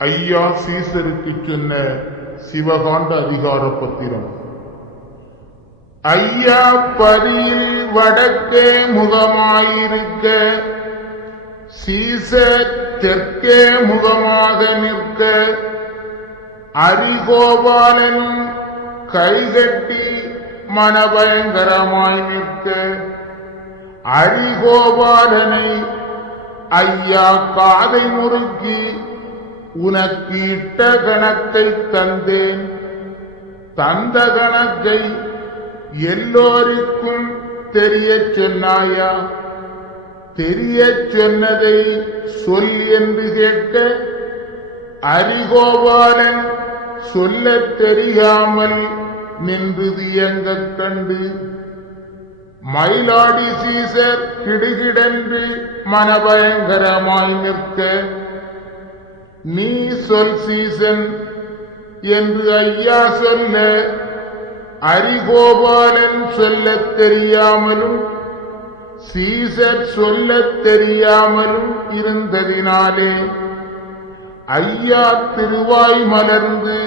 ஐயா சீசருக்கு சொன்ன சிவகாண்ட அதிகார பத்திரம். ஐயா பதியில் வடக்கே முகமாயிருக்க, சீசர் தெற்கே முகமாக நிற்க, அரிகோபாலனும் கைகட்டி மனபயங்கரமாய் நிற்க, அரிகோபாலனை ஐயா காதை முறுக்கி உனக்கு இட்ட கணக்கை தந்தேன், தந்த கணக்கை எல்லோருக்கும் தெரிய சொன்னாயா? தெரிய சொன்னதை சொல் என்று கேட்க, அரிகோபாலன் சொல்ல தெரியாமல் நின்றது எங்க கண்டு, மயிலாடி சீசர் கிடுகிடென்று மனபயங்கரமாய் நிற்க, நீ சொல் சீசன் என்று ஐயா சொல்ல, அரிகோபாலன் சொல்ல தெரியாமலும் சீசர் சொல்ல தெரியாமலும் இருந்ததினாலே ஐயா திருவாய் மலர்ந்து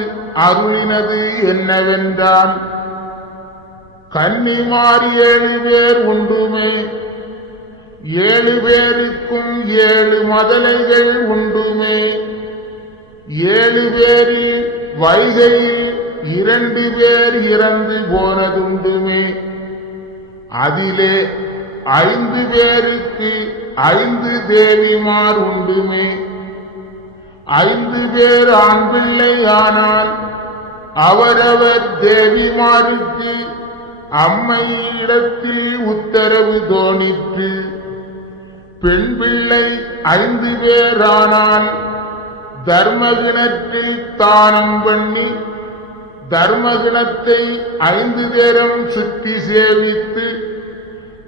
அருளினது என்னவென்றால், கன்னிமார் 7 பேர் உண்டுமே, 7 பேருக்கும் 7 மதலைகள் உண்டுமே, 7 பேரில் வைகையில் 2 பேர் இறந்து போனதுண்டுமே, அதிலே 5 பேருக்கு 5 தேவிமார் உண்டுமே, 5 பேர் ஆண் பிள்ளை ஆனால் அவரவர் தேவிமாருக்கு அம்மையிடத்தில் உத்தரவு தோணிற்று. பெண் பிள்ளை 5 பேரானால் தர்மகிணத்தில் தானம் பண்ணி தர்மகிணத்தை 5 தேரம் சுத்தி சேவித்து,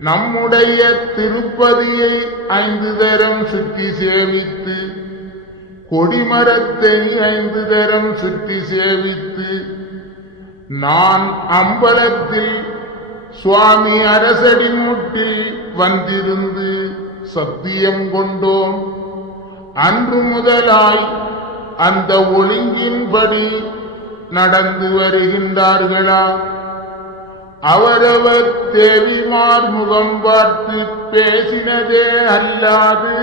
நம்முடைய திருப்பதியை 5 தேரம் சுத்தி சேவித்து, கொடிமரத்தை 5 தேரம் சுத்தி சேவித்து, நான் அம்பலத்தில் சுவாமி அரசடின் முட்டில் வந்திருந்து சத்தியம் கொண்டோம். அன்று முதலாய் அந்த ஒழுங்கின்படி நடந்து வருகின்றார்களா? அவரவர் தேவிமார் முகம் பார்த்து பேசினதே அல்லாது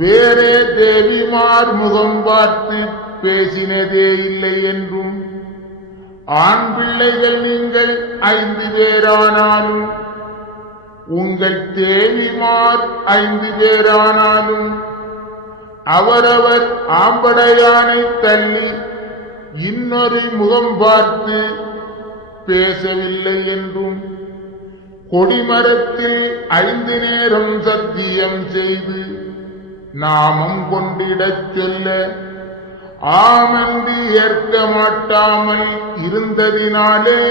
வேறே தேவிமார் முகம் பார்த்து பேசினதே இல்லை என்றும், ஆண் பிள்ளைகள் நீங்கள் 5 பேரானாலும் உங்கள் தேவிமார் 5 பேரானாலும் அவரவர் ஆம்படையானை தள்ளி இன்னொரு முகம் பார்த்து பேசவில்லை என்றும், கொடிமரத்தில் 5 நேரம் சத்தியம் செய்து நாமம் கொண்டிடச் சொல்ல ஆமென்று ஏற்க மாட்டாமல் இருந்ததினாலே,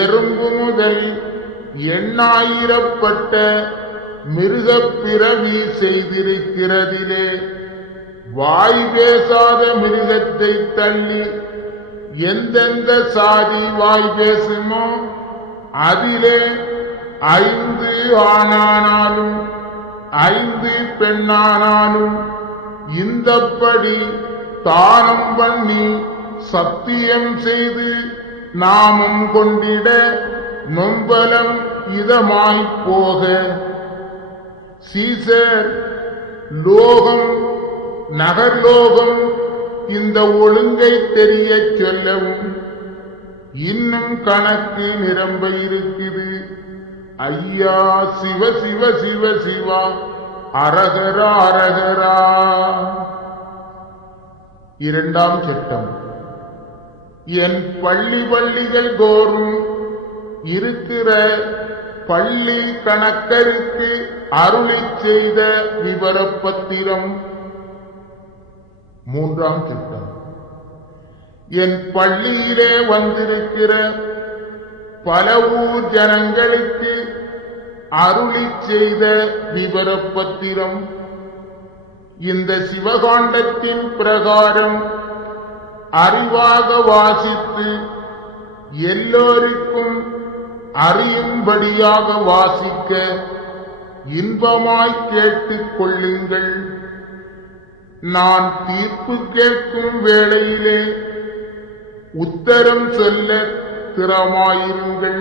எறும்பு முதல் எண்ணாயிரப்பட்ட மிருகப் பிறவி செய்திருக்கிறதிலே வாய் பேசாத மிருகத்தை தள்ளி எந்தெந்த சாதி வாய் பேசுமோ அதிலே 5 ஆணானாலும் 5 பெண்ணானாலும் இந்தப்படி தானம் பண்ணி சத்தியம் செய்து நாமம் கொண்டிட நொம்பலம் இதமாய்ப் போக, சீசர் லோகம் நகர்லோகம் இந்த ஒழுங்கை தெரிய சொல்லவும் இன்னும் கணக்கு நிரம்ப இருக்குது. ஐயா சிவ சிவ சிவ சிவா அரகரா அரகரா. 2ஆம் சட்டம். என் பள்ளிகள் தோறும் இருக்கிற பள்ளி கணக்கருக்கு அருளிச் செய்த விவரப்பத்திரம். 3ஆம் சட்டம். என் பள்ளியிலே வந்திருக்கிற பல ஊர் ஜனங்களுக்கு அருளிச் செய்த விவரப்பத்திரம். இந்த சிவகாண்டத்தின் பிரகாரம் அறிவாக வாசித்து எல்லோருக்கும் அறியும்படியாக வாசிக்க இன்பமாய் கேட்டுக் கொள்ளுங்கள். நான் தீர்ப்பு கேட்கும் வேளையிலே உத்தரம் சொல்ல திறமாயிருங்கள்.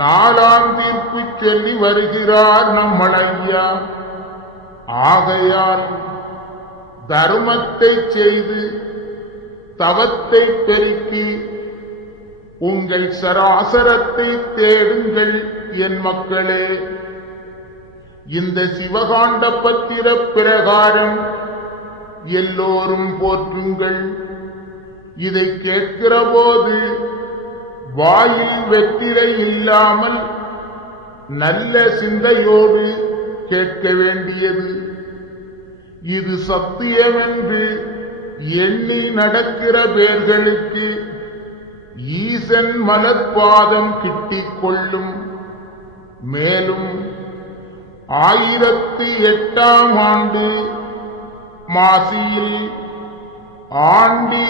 நாலாம் தீர்ப்பு சொல்லி வருகிறார் நம்மளையா. ஆகையால் தர்மத்தை செய்து தவத்தை பெருக்கி உங்கள் சராசரத்தை தேடுங்கள் என் மக்களே. இந்த சிவகாண்ட பத்திர பிரகாரம் எல்லோரும் போற்றுங்கள். இதை கேட்கிற போது வாயில் வெற்றிலை இல்லாமல் நல்ல சிந்தையோடு கேட்க வேண்டியது. இது சத்தியம் என்று எண்ணி நடக்கிற பேர்களுக்கு ஈசன் மலர்பாதம் கிட்டிக் கொள்ளும். மேலும் 1008ஆம் ஆண்டு மாசியில் ஆண்டி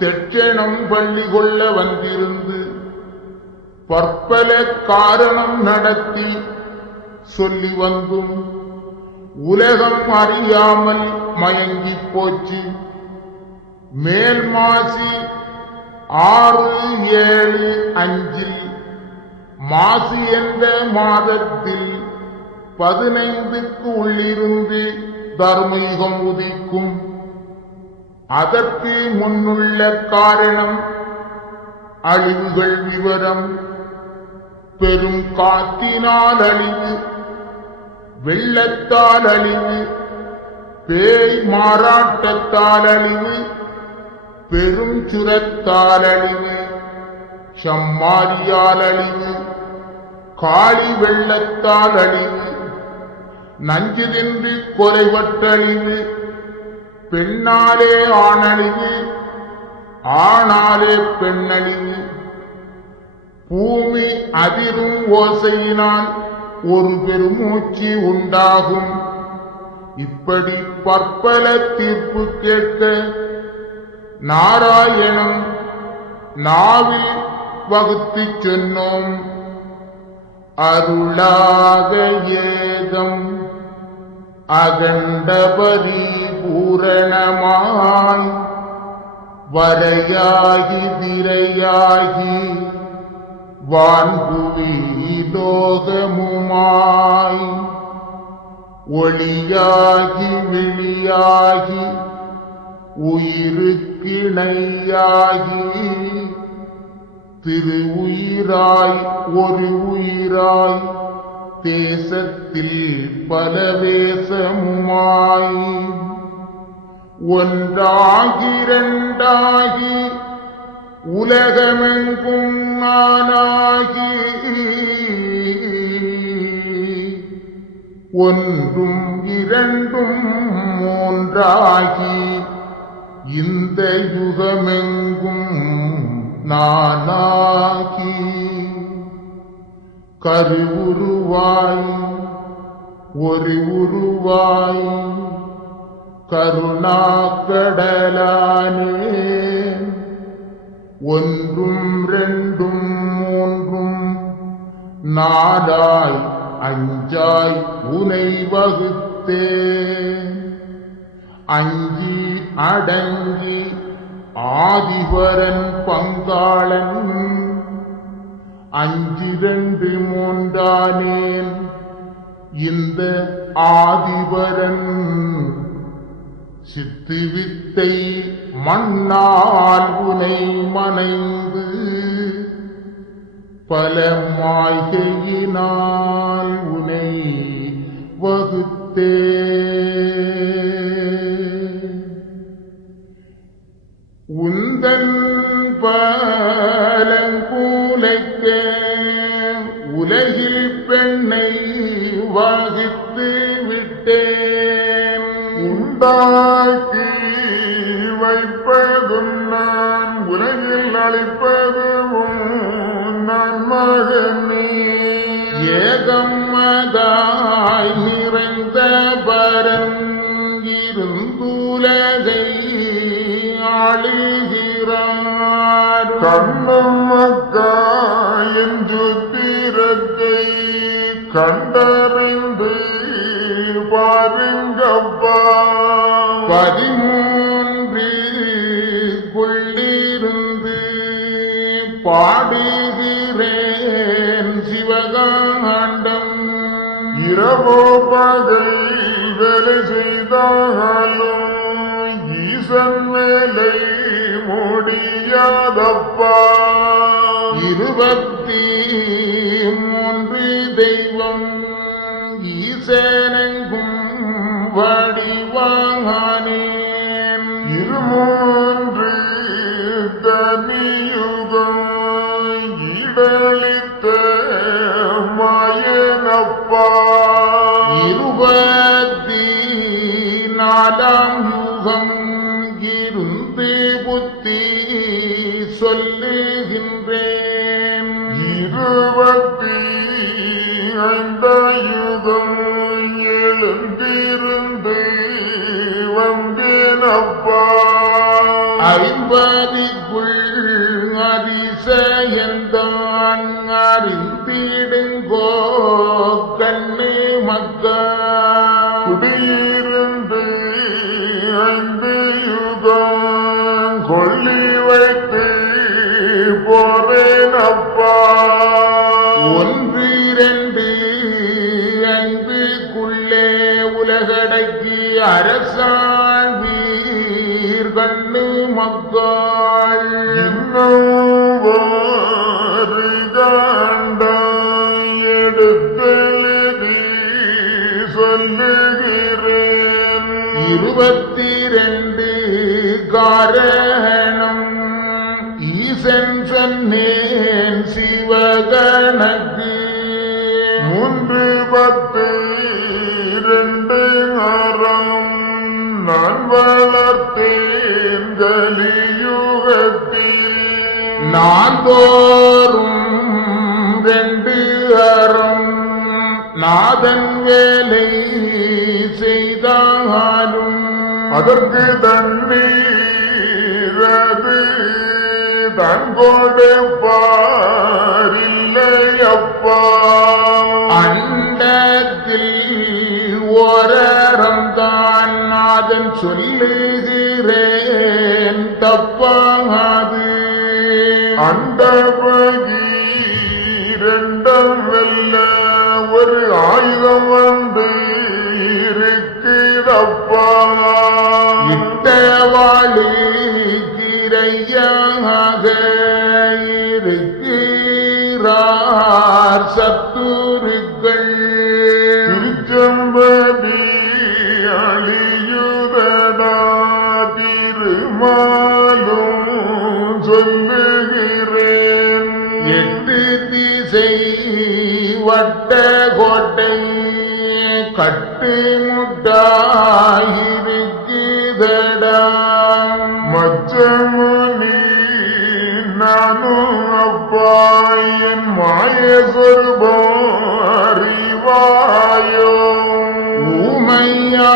தெட்சணம் பள்ளி கொள்ள வந்திருந்து பற்பல காரணம் நடத்தி சொல்லி வந்தும் உலகம் அறியாமல் மயங்கி போச்சு. மேல் மாசி 6, 7, 5 மாசி என்ற மாதத்தில் 15க்கு உள்ளிருந்து தர்மயுகம் உதிக்கும். அதற்கு முன்னுள்ள காரணம் அழிவுகள் விவரம். பெரும் காற்றினால் அழிவு, வெள்ளத்தால் அழிவு, பேய் மாறாட்டத்தால் அழிவு, பெரும் சுரத்தால் அழிவு, சம்மாரியால் அழிவு, காளி வெள்ளத்தால் அழிவு, நஞ்சு தின்று கொலைவட்டழிவு, பெண்ணாலே ஆணழிவு, ஆணாலே பெண்ணழிவு, பூமி அதிரும் ஓசையினால் ஒரு பெருமூச்சு உண்டாகும். இப்படி பற்பல தீர்ப்பு கேட்க நாராயணம் நாவில் வகுத்து சொன்னோம். அருளாக ஏதம் அகண்டபரி பூரணமாய் வரையாகி திரையாகி வான்புவி லோகமுமாய் ஒளியாகி விழியாகி உயிருக்கிணையாகி திரு உயிராய் ஒரு உயிராய் தேசத்தில் பலவேசமுமாய் ஒன்றாகி இரண்டாகி உலகமெங்கும் நானாகி ஒன்றும் இரண்டும் மூன்றாகி இந்த யுகமெங்கும் நானாகி கருவுருவாய் ஒரு உருவாய் கருணாக்கடலானே ஒன்றும் ரெண்டும் மூன்றும் நாலாய் அஞ்சாய் உனை வகுத்தே அஞ்சி அடங்கி ஆதிவரன் பங்காளன் அஞ்சிரண்டு மூன்றானேன் இந்த ஆதிவரன் சித்து வித்தை மண்ணால் உனை மனைந்து பல மாய்கையினால் உனை வகுத்தே உந்தன் பலங்கூலைக்க உலகில் பெண்ணை வகித்து விட்டேன். உண்டாக்கி வைப்பதும் நான் உலகில் அளிப்பதும் நான் மகனே. ஏகம்மதாய் நிறைந்த பரன் இருந்துலகை ஆளுகிறார். கண்ணம்மக்காயின் சுத்திரத்தை கண்டறிந்து பாருங்கப்பா. 13 பாடுகிறேன் சிவகாண்டம். இரவோ பகல் வேலை செய்தாலும் ஈசன் வேலை முடியாதப்பா. 23 தெய்வம் ஈசனெங்கும் வடிவானேன். 23 தனியுகம் இடளித்த மாயனப்பா. 24ஆம் யுகம் இருந்து புத்தி சொல்லுகின்றேன். 25ஆம் யுகம் எழுந்திருந்து வந்தேனப்பா. 50க்குள் அதிசயந்தான் அறிந்திடுங்கோ கண்ணு மக்கா. குடியிருந்து 5 யுகம் கொள்ளி வைத்து போறேனப்பா. 1, 2, 5க்குள்ளே உலகடக்கி அரசாழ்வீர் கண்ணு மக்காள். இன்னும் எடுத்தெழுதி சொல்லுகிறேன். 22 காரணம் ஈசன் சொன்னேன் சிவகணக்கு. 3, 10, 2 அறம் நான் வளர்த்தேன் கலியுகத்தில். நாள்தோறும் 2 அறம் நாதன் வேலை செய்தாலும் அதற்கு தண்ணீரது தன் கொடுப்பாரில்லையப்பா. அண்டத்தில் ஓரம் தான் நாதன் சொல்லுகிறேன் தப்பாது. அண்டபகீரண்டம் வெல்ல ஒரு ஆயுதம் வந்து இருக்குதப்பா. இட்டவாளு கிரையாக இருக்கிறார் சத்துருக்கள். திருச்செம்பதி அழியுதடா திருமாலும் சொல்லுகிறேன். 8 திசை வட்ட கோட்டை கட்டு முட்டாயிருக்குதடா. மச்சமுனி நானும் அப்பா என் மாய சொருபம் அறிவாயோ.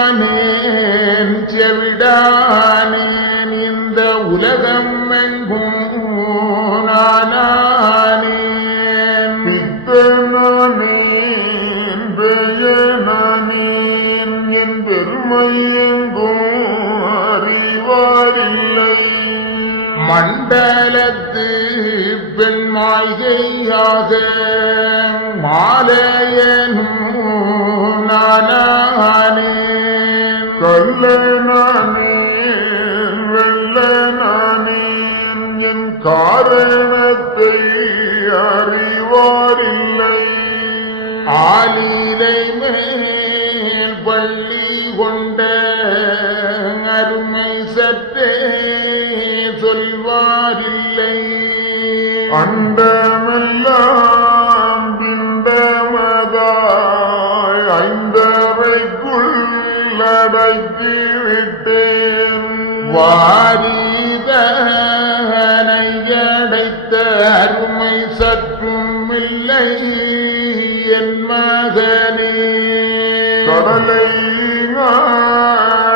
ஊமையானேன் செவிடானேன் இந்த உலகம் எங்கும் நானானேன். பித்தனானேன் பெயனானேன் என் பெருமை எங்கும் அறிவாரில்லை. மண்டலத்து பெண்மாய்கையாக மாலையனும் நானானேன். கள்ளனானேன் வெள்ளனானேன் என் காரணத்தை அறிவாரில்லை. ஆலிலை மேல் பள்ளி கொண்ட அருமை சற்றே சொல்வாரில்லை. அண்டமெல்லாம் பிண்டமதாய் 5அறைக்குள் அடக்கிவிட்டேன். வாரிதனை அடைத்த அருமை சற்றும் இல்லை என் மகனே. கடலை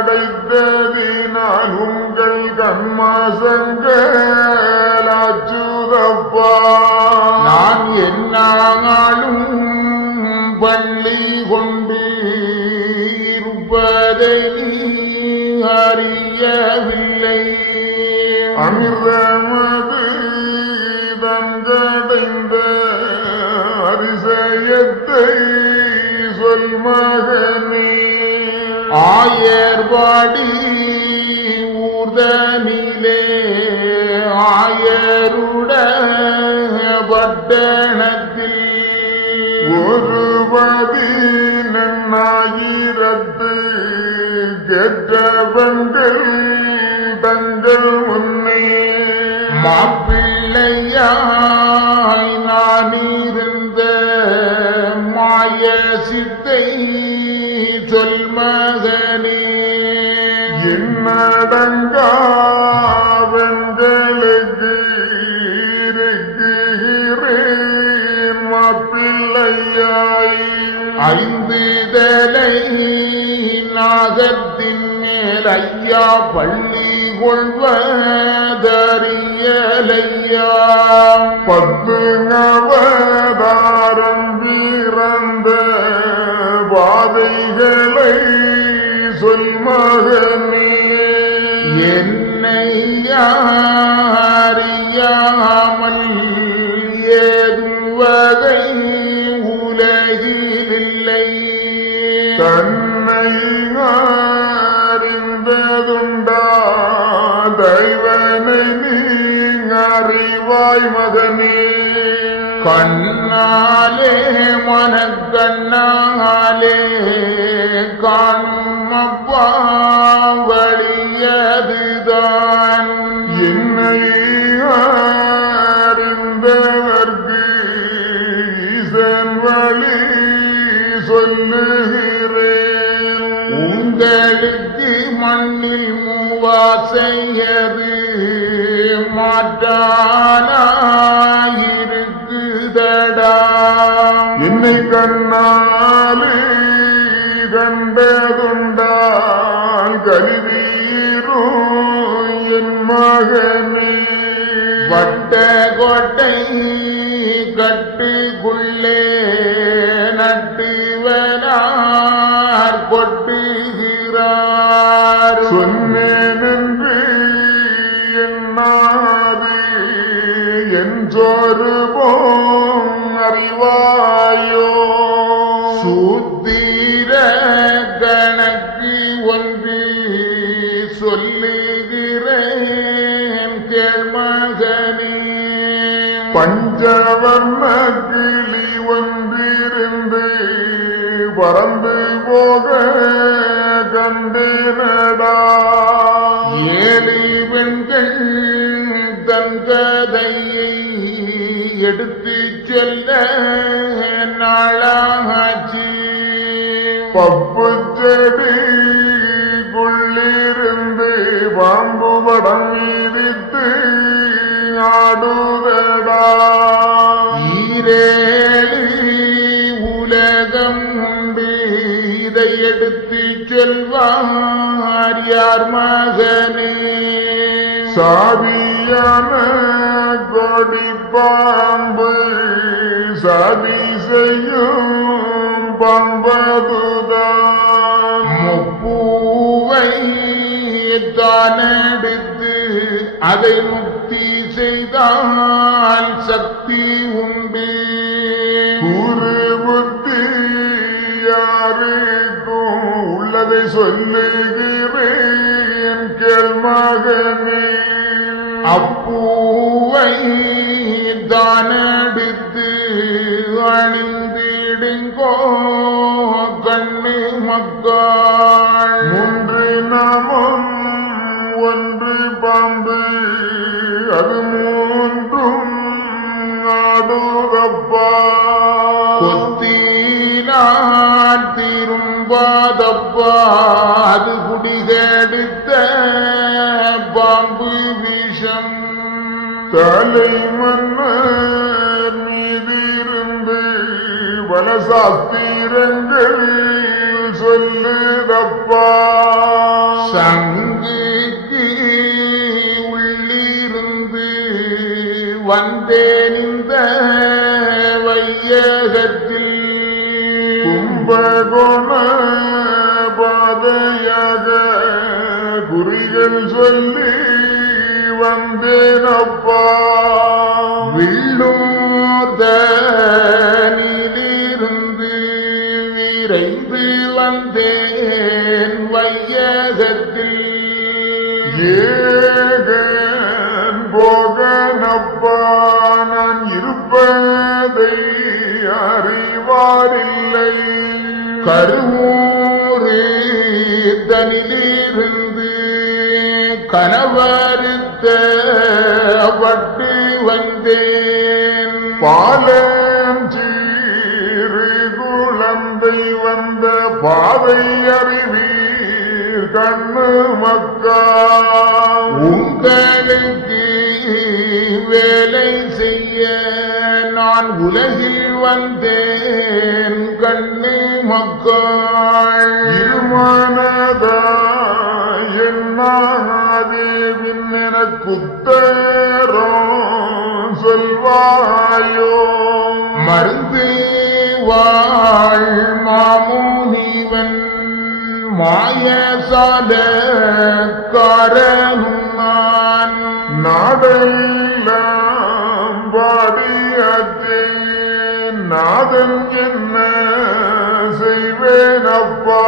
அடைத்ததினால் உங்கள் கண்மாசங்களாச்சுதப்பா. நான் என்னாலும் பள்ளி கொண்டு இருப்பதை அறியவில்லை. அமிர்தமது தங்கடைந்த அதிசயத்தை சொல் மகனே. ஆயர்வாடி ஊர்தனிலே ஆயருட பட்டணத்தில் ஒருபதி நன்னாயிரத்து கெட்டவங்கள் தங்கள் முன்னே மாப்பிள்ளையாய் நான் இருந்த மாய சித்தை சொல் மகனே. என்னடங்கா வெங்களுக்கு இருக்குகிறேன் மாப்பிள்ளையாய். ஐந்து தலை நாகத்தின் மேல் ஐயா பள்ளி கொள்வதறியலையா. 10 அவதாரம் பிறந்த பாதைகளை சொல் மகனே. என்னை அறியாமல் ஏதும் வகை உலகிலில்லை. தன்னை அறிந்ததுண்டா தெய்வனை நீ அறிவாய் மகனே. கண்ணாலே மனக்கண்ணாலே காணும் அப்பா வழியதுதான். என்னை அறிந்தவர்க்கு ஈசன் வழி சொல்லுகிறேன். உங்களுக்கு மண்ணில் மூவாசையது மாற்றானாயிருக்குதடா. என்னை கண்ணாலே கண்டதுண்டால் கருவீரும் என் மகனே. வட்ட கோட்டை கட்டுக்குள்ளே நட்டுவனார் கொட்டுகிறார். சொன்னேன் என்று என்னாது என் சோறு போம் அறிவாயோ. சூத்திர கணக்கு ஒன்று சொல்லுகிறேன் கேள் மகனே. பஞ்சவர்ண கிளி ஒன்றிருந்து பறந்து போக கண்டேனடா. 7 பெண்கள் தன் கதையை எடுத்து செல்ல நாளாச்சு. பப்பு செடிக்குள்ளிருந்து பாம்பு படம் மீதித்து ஆடுதடா. 7 உலகம் உண்டு இதை எடுத்து செல்வார் யார் மகனே. சாதியான கொடி பாம்பு சாதி செய்யும் பாம்பதுதான். முப்பூவை தானெடுத்து அதை முக்தி செய்தால் சக்தி உண்டு. குரு புத்தி யாருக்கும் உள்ளதை சொல்லுகிறேன் கேள் மகனே. அப்பூவை தானெடுத்து அணிந்திடுங்கோ கண்ணு மக்கள். 3 நாமம் 1 பாம்பு அது 3ம் ஆடுதப்பா. கொத்தினார் திரும்பாதப்பா அது குடிகெடுத்த பாம்பு விஷம். தலை மன்னர் மீதிருந்து பல சாஸ்திரங்கள் சொல்லுதப்பா. சங்குக்கு உள்ளிருந்து வந்தேன் இந்த வையகத்தில். கும்பகோண பாதையாக குறிகள் சொல்லி வந்தேனப்பா வில்லூர்தனிலிருந்து விரைந்து வந்தேன் வையகத்தில் ஏகன் போகனப்பா நான் இருப்பதை அறிவாரில்லை கருவூரே தனிலிருந்து கணவருத்த பட்டு வந்தேன் பாலஞ்சீறு குழந்தை வந்த பாதை அறிவீர் கண்ணு மக்கா உங்களுக்கு வேலை செய்ய நான் உலகில் வந்தேன் கண்ணு மக்கள் இருமனதா என்னாதேவின் எனக்குத்தரம் சொல்வாயோ மருந்து வாழ் மாமுனிவன் மாயசால காரனும் நான் நாடெல்லாம் பாடியதே நாதன் என்ன செய்வேன் அப்பா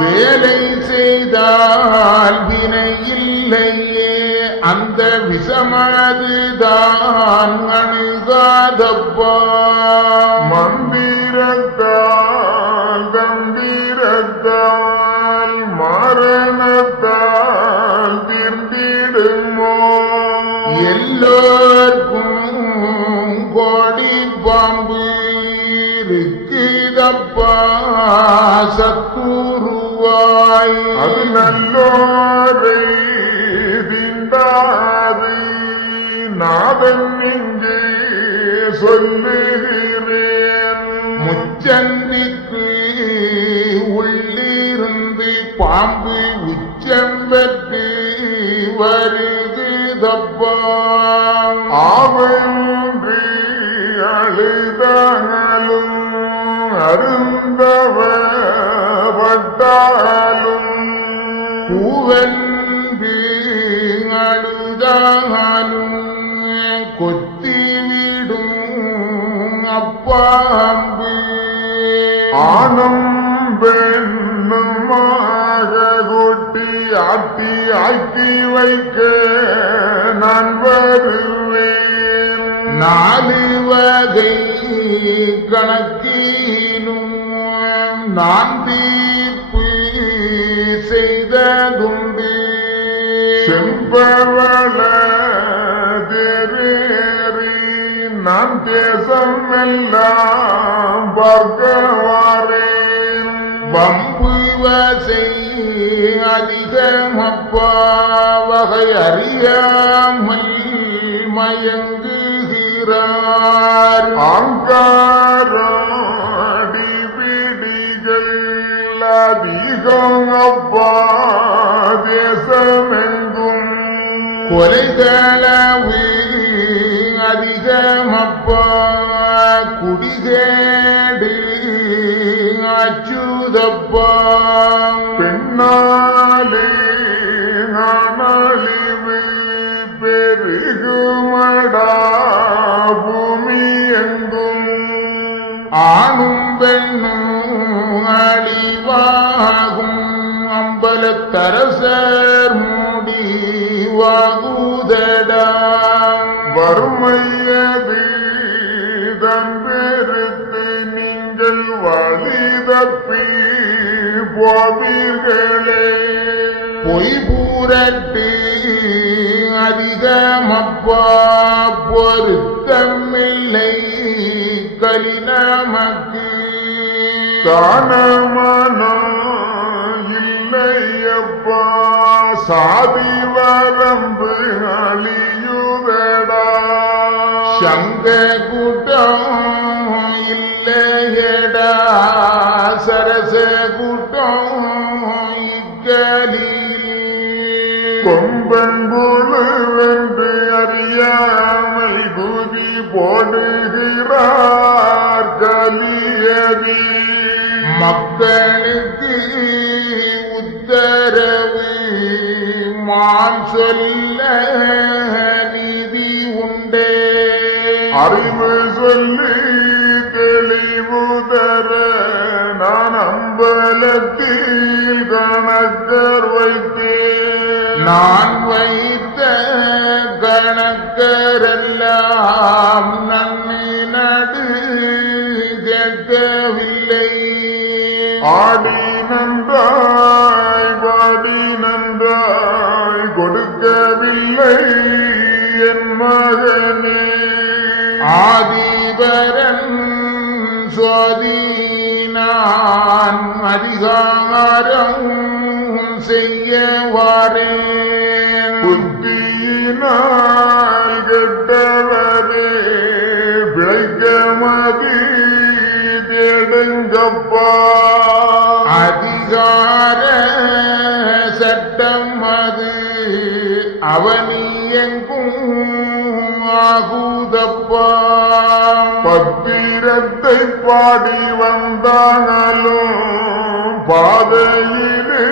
வேலை செய்தால் வினை இல்லையே அந்த விஷமதுதான் அணுகாதப்பா மந்திரத்தால் கம்பீரத்தால் மரணத்தால் தீர்ந்திடுமோ எல்லோர்க்கும் கோடி பாம்பு இருக்குதப்பா சத்துருவாய் அது நல்லோரை தீண்டாது நாதன் இங்கே சொல்லுகிறேன் முச்சந்திக்கு உள்ளிருந்து பாம்பு உச்சம் பெற்று வருது தப்பா ஆவன்று அழுதாலும் அருந்தவ பட்டாலும் பூவன்று அழுதாலும் கொத்திவிடும் அப்பாம்பு ஆணும் பெண்ணுமாக கூட்டி ஆட்டி ஆக்கி வைக்க நான் வருவேன் நாலு வகை கணக்கிலும் நான் தீர்ப்பு செய்ததுண்டு செம்பவள தேரேறி நான் தேசம் எல்லாம் பார்க்கவாரேன் வம்பு வசை அதிகமப்பா வகை அறியாமல் மயங்குகிறார் ஆங்காரம் அடிபிடிகள் அதிகம் அப்பா தேசமெங்கும் கொலைகளவு அதிகமப்பா குடிகேடு அச்சுதப்பா பெண்ணாலே நானழிவு பெருகுமடா பூமி எங்கும் ஆணும் பெண்ணும் அழிவாகும் அம்பலத்தரசர் மூடி வாகுதடா வறுமையது தன்பெருத்து நீங்கள் வழி தப்பி போவீர்களே பொய் பூரட்டு அதிகமப்பா பொருத்தமில்லை கலி நமக்கு தானமனம் இல்லையப்பா சாதி வரம்பு அழியுதடா சங்க கூட்டம் இல்லையடா சரச கூட்டம் இக்கலில் கொம்பன் புழுவென்று அறியாமல் குதி போடுகிறார் கலியதி மக்களுக்கு உத்தரவு நாம் சொல்ல நீதி உண்டே அறிவு சொல்லி தெளிவு தர நான் அம்பலத்தில் கணக்கர் வைத்தேன் நான் வைத்த கணக்கரெல்லாம் நன்மை நடு கேட்கவில்லை ஆடி நன்றாய் பாடி நன்றாய் கொடுக்கவில்லை என் மகனே ஆதிபரன் சுவாதீனான் அதிகாரம் செய்ய வாரேன் புத்தியினால் கெட்டவரே பிழைக்க மதி தேடுங்கப்பா அதிகார சட்டம் அது அவனி எங்கும் ஆகுதப்பா பத்திரத்தை பாடி வந்தாலும் பாதையிலே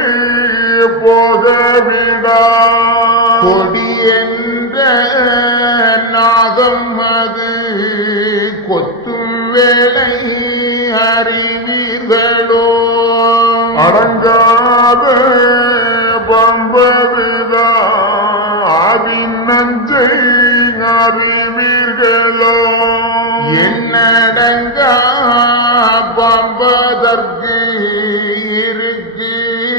போகவிடா கொடி என்ற நாகம் அது கொத்தும் வேளை அறிவீர்களோ அடங்காத பம்பவிதா ஆவின் நஞ்சை அறிவீர்களோ என்னடங்கா பம்பதற்கு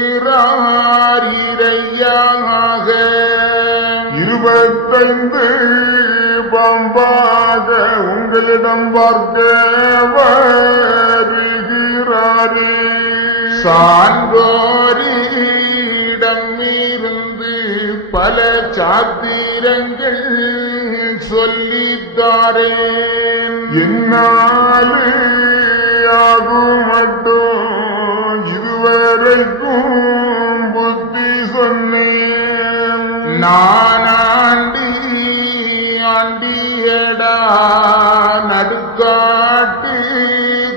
இருக்கிறார் இறையாக 25 பம்பாக உங்களிடம் பார்க்க வருகிறாரே சான்றோரிடம் இருந்து பல சாத்திரங்கள் சொல்லித்தாரேன் என்னாலே ஆகும் மட்டும் இதுவரைக்கும் புத்தி சொன்னேன் நான் ஆண்டியடா நடுக்காட்டு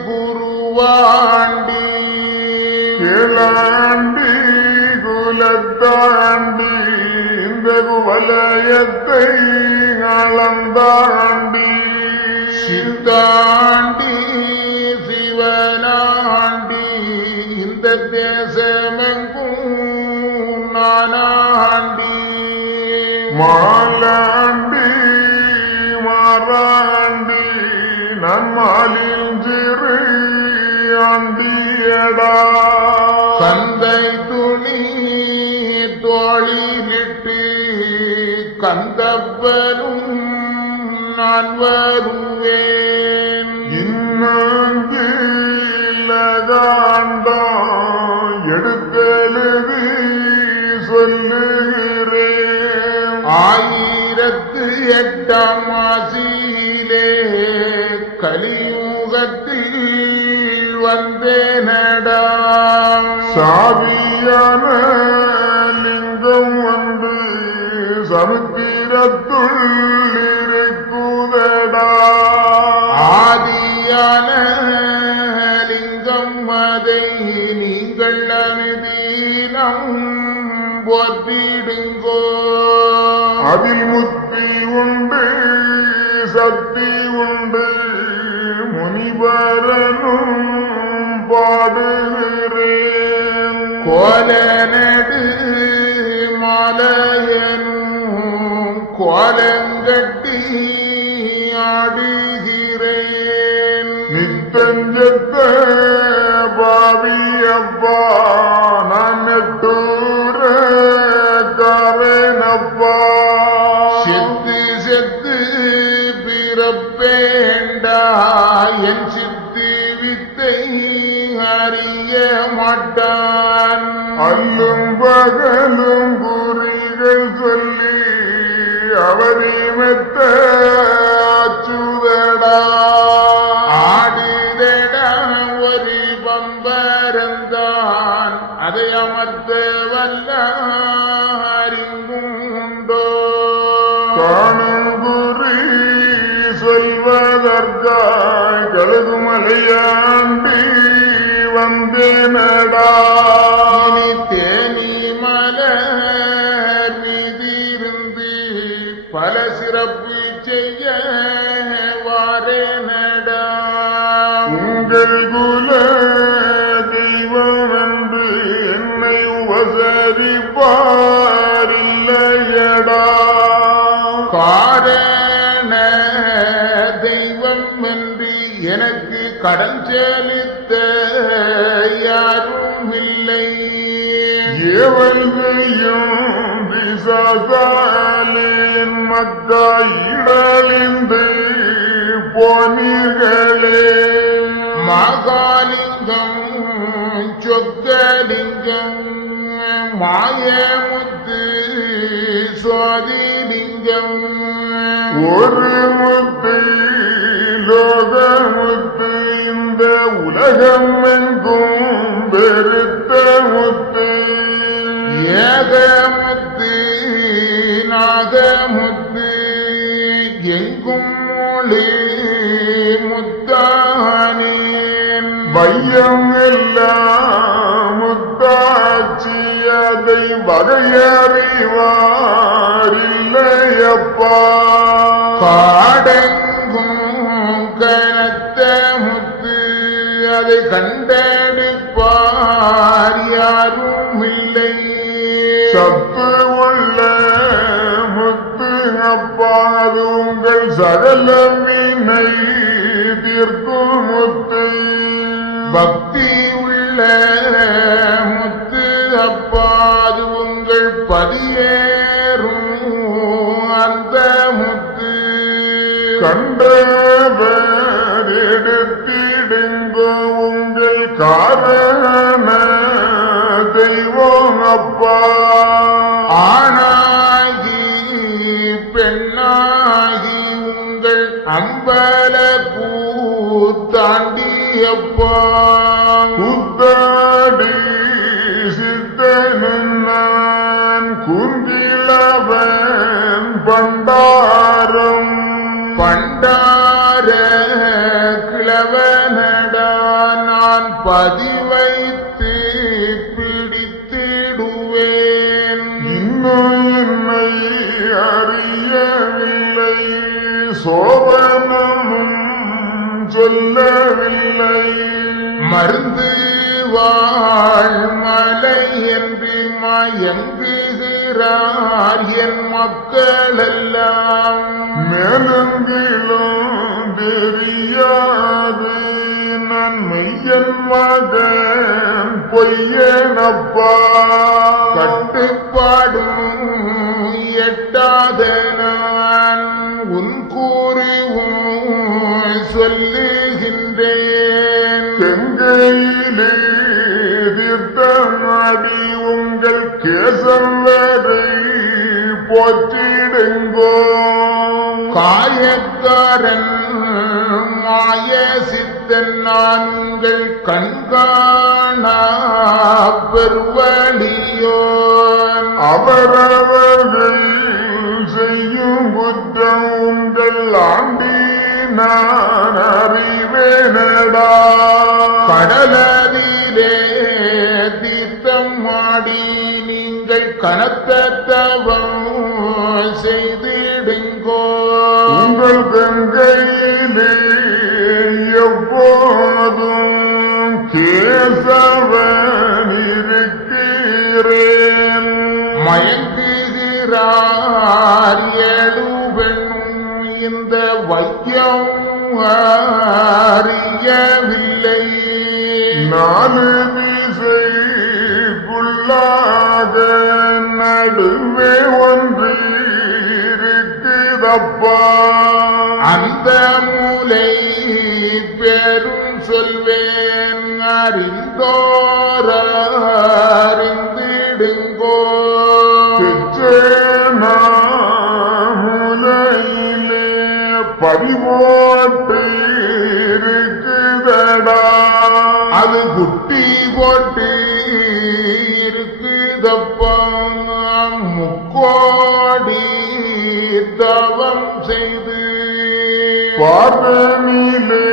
குருவாண்டி கேளாண்டி குலத்தாண்டி இந்த குவலயத்தை அளந்தாண்டி சித்தாண்டி சிவனாண்டி இந்த தேசமெங்கும் நானாண்டி மாலாண்டி மாறாண்டி நன்மாலில் சிறு ஆண்டியடா கந்தை துணி தோளிலிட்டு கந்தப்பனும் நான் வருவேன் இன்னங்கிலகாண்டம் எடுத்தெழுதி சொல்லுகிறேன் 1008 மாசியிலே கலியுகத்தில் வந்தேனடா சாவியான லிங்கம் ஒன்று சமுத்திரத்துள் இருக்குதடா ஆதியான லிங்கம் அதை நீங்கள் அனுதீனம் போற்றிடுங்கோ அதில் முத்தி உண்டு சக்தி உண்டு முனிவரனும் பாடுகிறேன் கோலனடு மாலையனும் கோலங்கட்டி ஆடுகிறேன் நித்தஞ்சத்த பாவி அப்பா நான் நெட்டூர காரேனப்பா செத்து செத்து பிறப்பேண்டா என் சித்து வித்தை அறிய மாட்டான் அல்லும் பகலும் குறிகள் சொல்லி அவரிமத்த அச்சுதடா ஆடுதடா ஒரு பம்பரந்தான் அதை அமர்த்த வல்ல அறிங்குண்டோ காணும் குறி சொல்வதற்காய் கழுகுமலையாண்டி வந்தேனடா இனி தேனி மலர் எங்கள் குல தெய்வம் என்று என்னை உபசரிப்பாரில்லையடா. காரண தெய்வம் என்று எனக்கு கடன் செலுத்த யாரும் இல்லை. ஏவல்கையும் பிசாசாலின் மக்காயிடலிந்து போனீர்களே. மகாலிங்கம் சொக்கலிங்கம் மாயமுத்து சுவாதிலிங்கம் ஒரு முத்து லோகமுத்து இந்த உலகம் எங்கும் பெருத்த முத்து. ஏகமுத்து நாகமுத்து எங்கும் மொழி முத்தானேன். மையம் எல்லாம் முத்தாட்சி அதை வகையறிவாரில்லையப்பா. காடெங்கும் கனத்த முத்து அதை கண்டெடுப்பார் யாரும் இல்லை. சத்து உள்ள முத்து அப்பா அது உங்கள் சகல மீனை தீர்க்கும் முத்து. பக்தி உள்ள முத்து அப்பாது உங்கள் பதியேறும் அந்த முத்து. கண்டவர் எடுத்திடுங்கோ உங்கள் காரண தெய்வம் அப்பா. ஆணாகி பெண்ணாகி உங்கள் அம்பல கூத்தாண்டியப்பா. குத்தாடி சித்தனும் நான் குந்திலவன் பண்டாரம். பண்டார கிழவனடா நான் பதிவைத்து பிடித்திடுவேன். இன்னும் என்னை அறியவில்லை சோபனமும் சொல்லவில்லை. மருந்து வாழ் மலை என்று மயங்குகிறார் என் மக்களெல்லாம். மேலங்கிலும் தெரியாது நான் மெய்யன் மகன் பொய்யனப்பா. கட்டுப்பாடும் எட்டாத நான் உன் கூறுவும் சொல்லுகின்றேன். செங்கையிலே தீர்த்தமாடி உங்கள் கேசம் வரை போற்றிடுங்கோ. காயக்காரன் மாய சித்தன் நான் உங்கள் கண்காணா பெருவழியோன். அவரவர்கள் செய்யும் குற்றம் உங்கள் ஆண்டி நான் அறிவேனடா. கடலதிலே தீர்த்தம் ஆடி நீங்கள் கனத்த தவம் செய்திடுங்கோ. உங்கள் கங்கையிலே எப்போதும் கேசவன் இருக்கிறேன். மயங்குகிறார் ஏழு பெண்ணும் இந்த வையம் அறியவில்லை. நாலு திசைக்குள்ளாக நடுவே ஒன்று இருக்குதப்பா. அந்த மூலை பெரும் சொல்வேன் அறிந்தோர் அறிந்திடுங்கோ. முலையிலே பதிவோட்டு இருக்குதடா. அது குட்டி போட்டு இருக்குதப்பா. முக்கோடி தவம் செய்து பார்வனிலே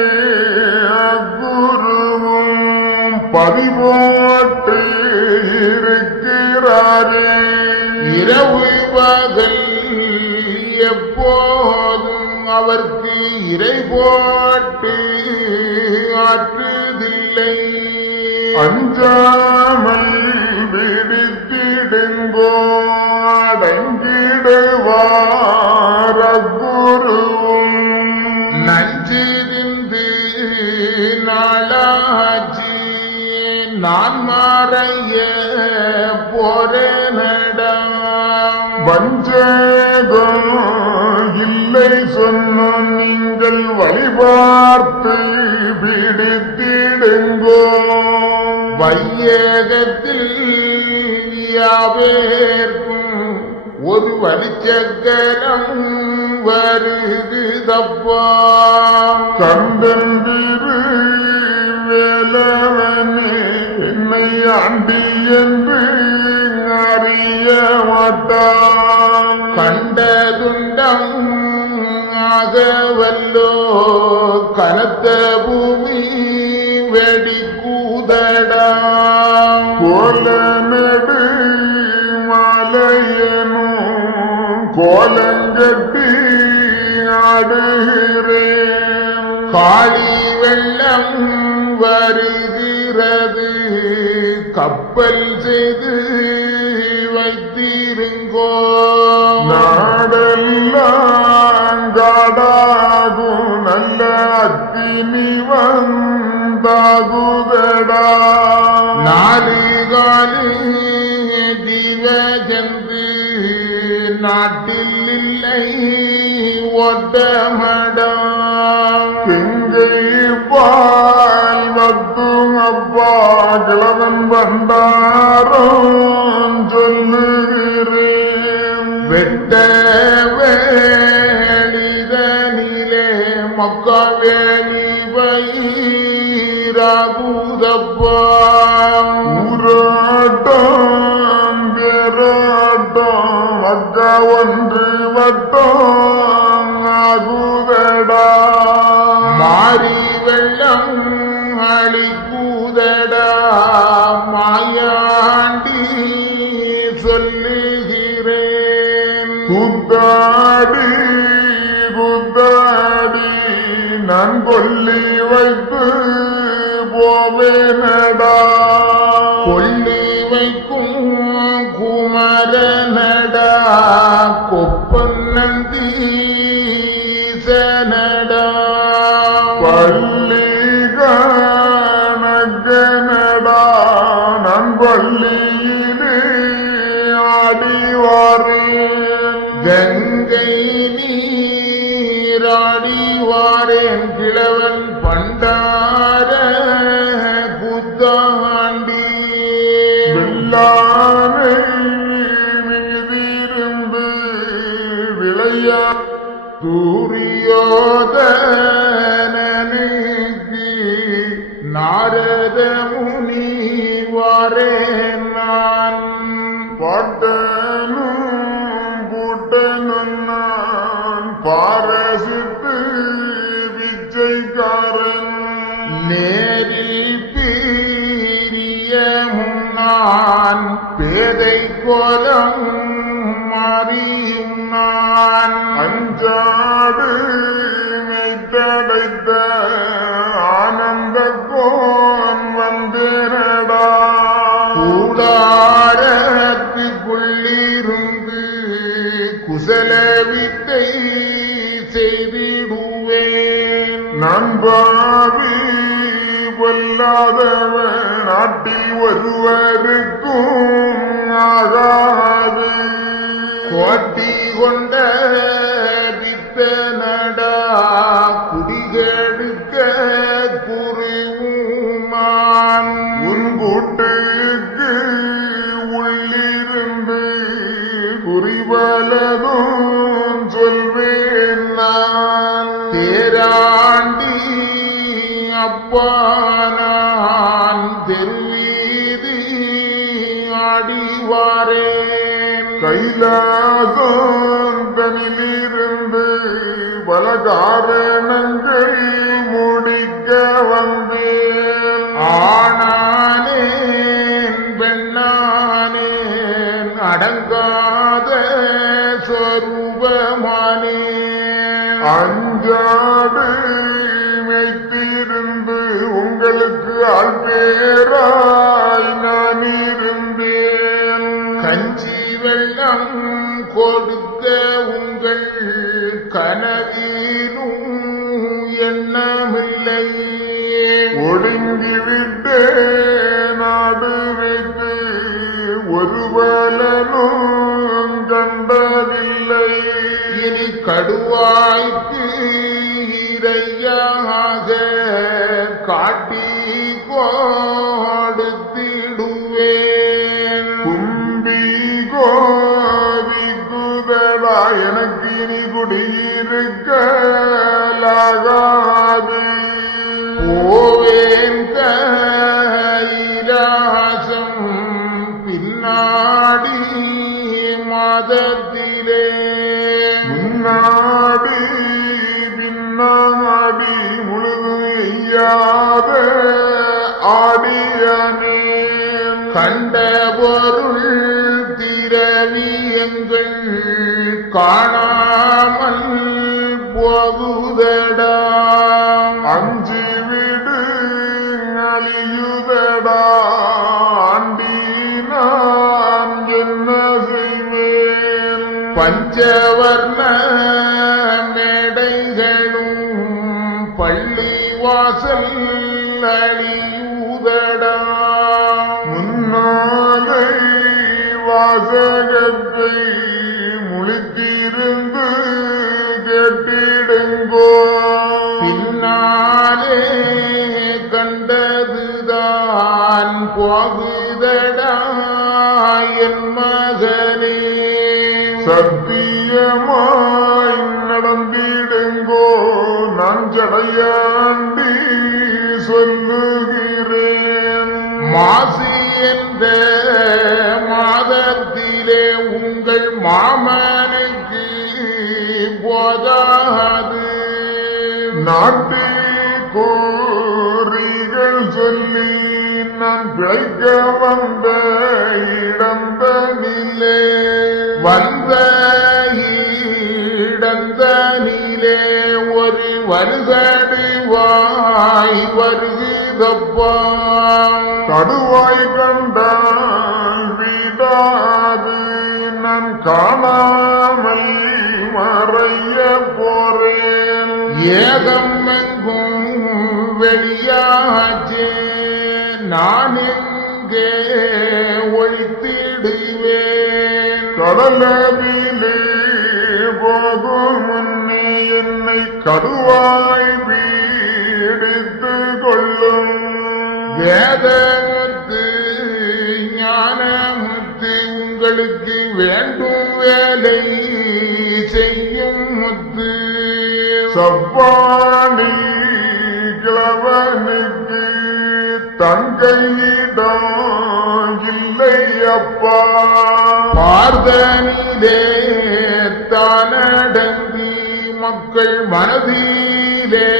குருவும் பதிவோட்டு இருக்கிறாரே. இரவு பகல் எப்போதும் அவர்க்கு இறை போட்டு ஆற்றுதில்லை அஞ்சாமல் விடுத்திடுங்கோ அடங்கிடுவார குருவும் நஞ்சிருந்து நாளாச்சி நான் மாறைய போறேனடா வஞ்சகம் இல்லை சொன்ன நீங்கள் வழிபார்த்து பிடித்திடுங்கோ வையகத்தில் யாவேற்கும் ஒரு வழிச்சக்கரம் வருது தப்பா கண்டெந்திரு வேலவனே என்னை ஆண்டி என்று அறிய மாட்டான் கண்டதுண்டம் ஆகவல்லோ கனத்த பூமி வெடிக்கூதடா கோல நெடு மாலையனும் கோலங்கட்டி ஆடுகிறேன் காளி வெள்ளம் வருகிறது கப்பல் செய்து வைத்திருங்கோ நாடெல்லாம் காடாகும் நல்ல அத்தினி வந்தாகுதடா நாலு காலி ஜீவஜந்து நாட்டில் இல்லை ஒட்டமடா எங்கை பால் வத்தும் அப்பா கிழவன் பண்டாரம் சொல்லுகிறேன் வெட்ட வேளிதனிலே மக்கவேலி பயிராகுதப்பா ஊராட்டம் பேராட்டம் வக்க ஒன்று வட்டம் ஆகுதடா மாறி வெள்ளம் அழிக்கூதடா மாயாண்டி சொல்லுகிறேன் கூத்தாடி கூத்தாடி நான் கொல்லி வைத்து போவேனடா கொல்லி வைக்கும் குமரனடா கொப்பன் நந்தீசனடா பள்ளி கணக்கனடா நான் பள்ளியிலே ஆடி வாரேன் கங்கை நீராடி வாரேன் கிழவன் பண்டார குத்தாண்டி வெள்ளானை மீதிருந்து விளையா சூரியோதனனுக்கு நாரத முனி வாரேன் நான் பாட்டனும் பூட்டனும் நான் பாரசித்து பிச்சைக்காரன் நேரில் பிரியமும் நான் பேதை கோலம் மாறியும் நான் அஞ்சாடு மெய்த்தடைத்த ஆனந்த கோன் வந்தேனடா கூடாரத்துக்குள்ளிருந்து குசல வித்தை செய்திடுவேன் நண்பாவி பொல்லாதவன் நாட்டில் ஒருவருக்கும் ஆகாது கோட்டி கொண்ட வித்தனடா குடிகெடுக்க குருவுமான் உன் கூட்டுக்கு உள்ளிருந்து குறிபலதும் சொல்வேன் நான் தேராண்டி அப்பா நான் தெருவீதி ஆடிவாரேன் கைலாசம் தனிலிருந்து பல காரணங்கள் முடிக்க வந்தேன் ஆனானேன் பெண்ணானேன் அடங்காத சொரூபமானேன் அஞ்சாடு மெய்த்திருந்து வாழ்பேராய் நான் இருந்தேன். கஞ்சி வெள்ளம் கொடுக்க உங்கள் கனவிலும் எண்ணமில்லை. ஒடுங்கிவிட்டே நாடு வைத்து ஒரு பலனும் கண்டதில்லை. இனி கடுவாய்க்கு இரையாக காட்டி கொடுத்திடுவேன். கும்பி கோவி குதடா எனக்கு இனி குடியிருக்கலாகாது. போவேன் கைலாசம் பின்னாடி மாதத்திலே. முன்னாடி பின்னாடி முழுது எய்யாத ஆடியனே. கண்ட பொருள் திரவியங்கள் காணாமல் போகுதடா. அஞ்சு விடு அழியுதடா ஆண்டி நான் என்ன செய்வேன். பஞ்சவர்ண மேடைகளும் பள்ளி வாசல் அழியுதடா. முன்னாலே வாசகத்தை முழித்திருந்து கேட்டிடுங்கோ. பின்னாலே கண்டதுதான் போகுதடா என் மகனே. சத்தியமாய் நடந்திடுங்கோ நான் ஜடையாண்டி சொல்லுகிறேன். மாசி என்ற மாதத்திலே உங்கள் மாமனுக்கு போதாது. நாட்டி கோரிகள் சொல்லி நான் பிழைக்க வந்த இடந்தனிலே. வந்த இடந்தனிலே ஒரு வருகடுவாய் வருகுதப்பா. கடுவாய் கண்டால் விடாது நான் காணாமல் மறைய போறேன். ஏகம் எங்கும் வெளியாச்சே நான் எங்கே ஒழித்திடுவேன். கடலவிலே போகும் முன்னே என்னை கடுவாய் பீடித்து கொள்ளும். வேதமுத்து ஞானமுத்து உங்களுக்கு வேண்டும் வேலை செய்யும் முத்து. சப்பானி கிழவனுக்கு தங்கையிடம் இல்லை அப்பா. பார்தனிலே தானடங்கி மக்கள் மனதிலே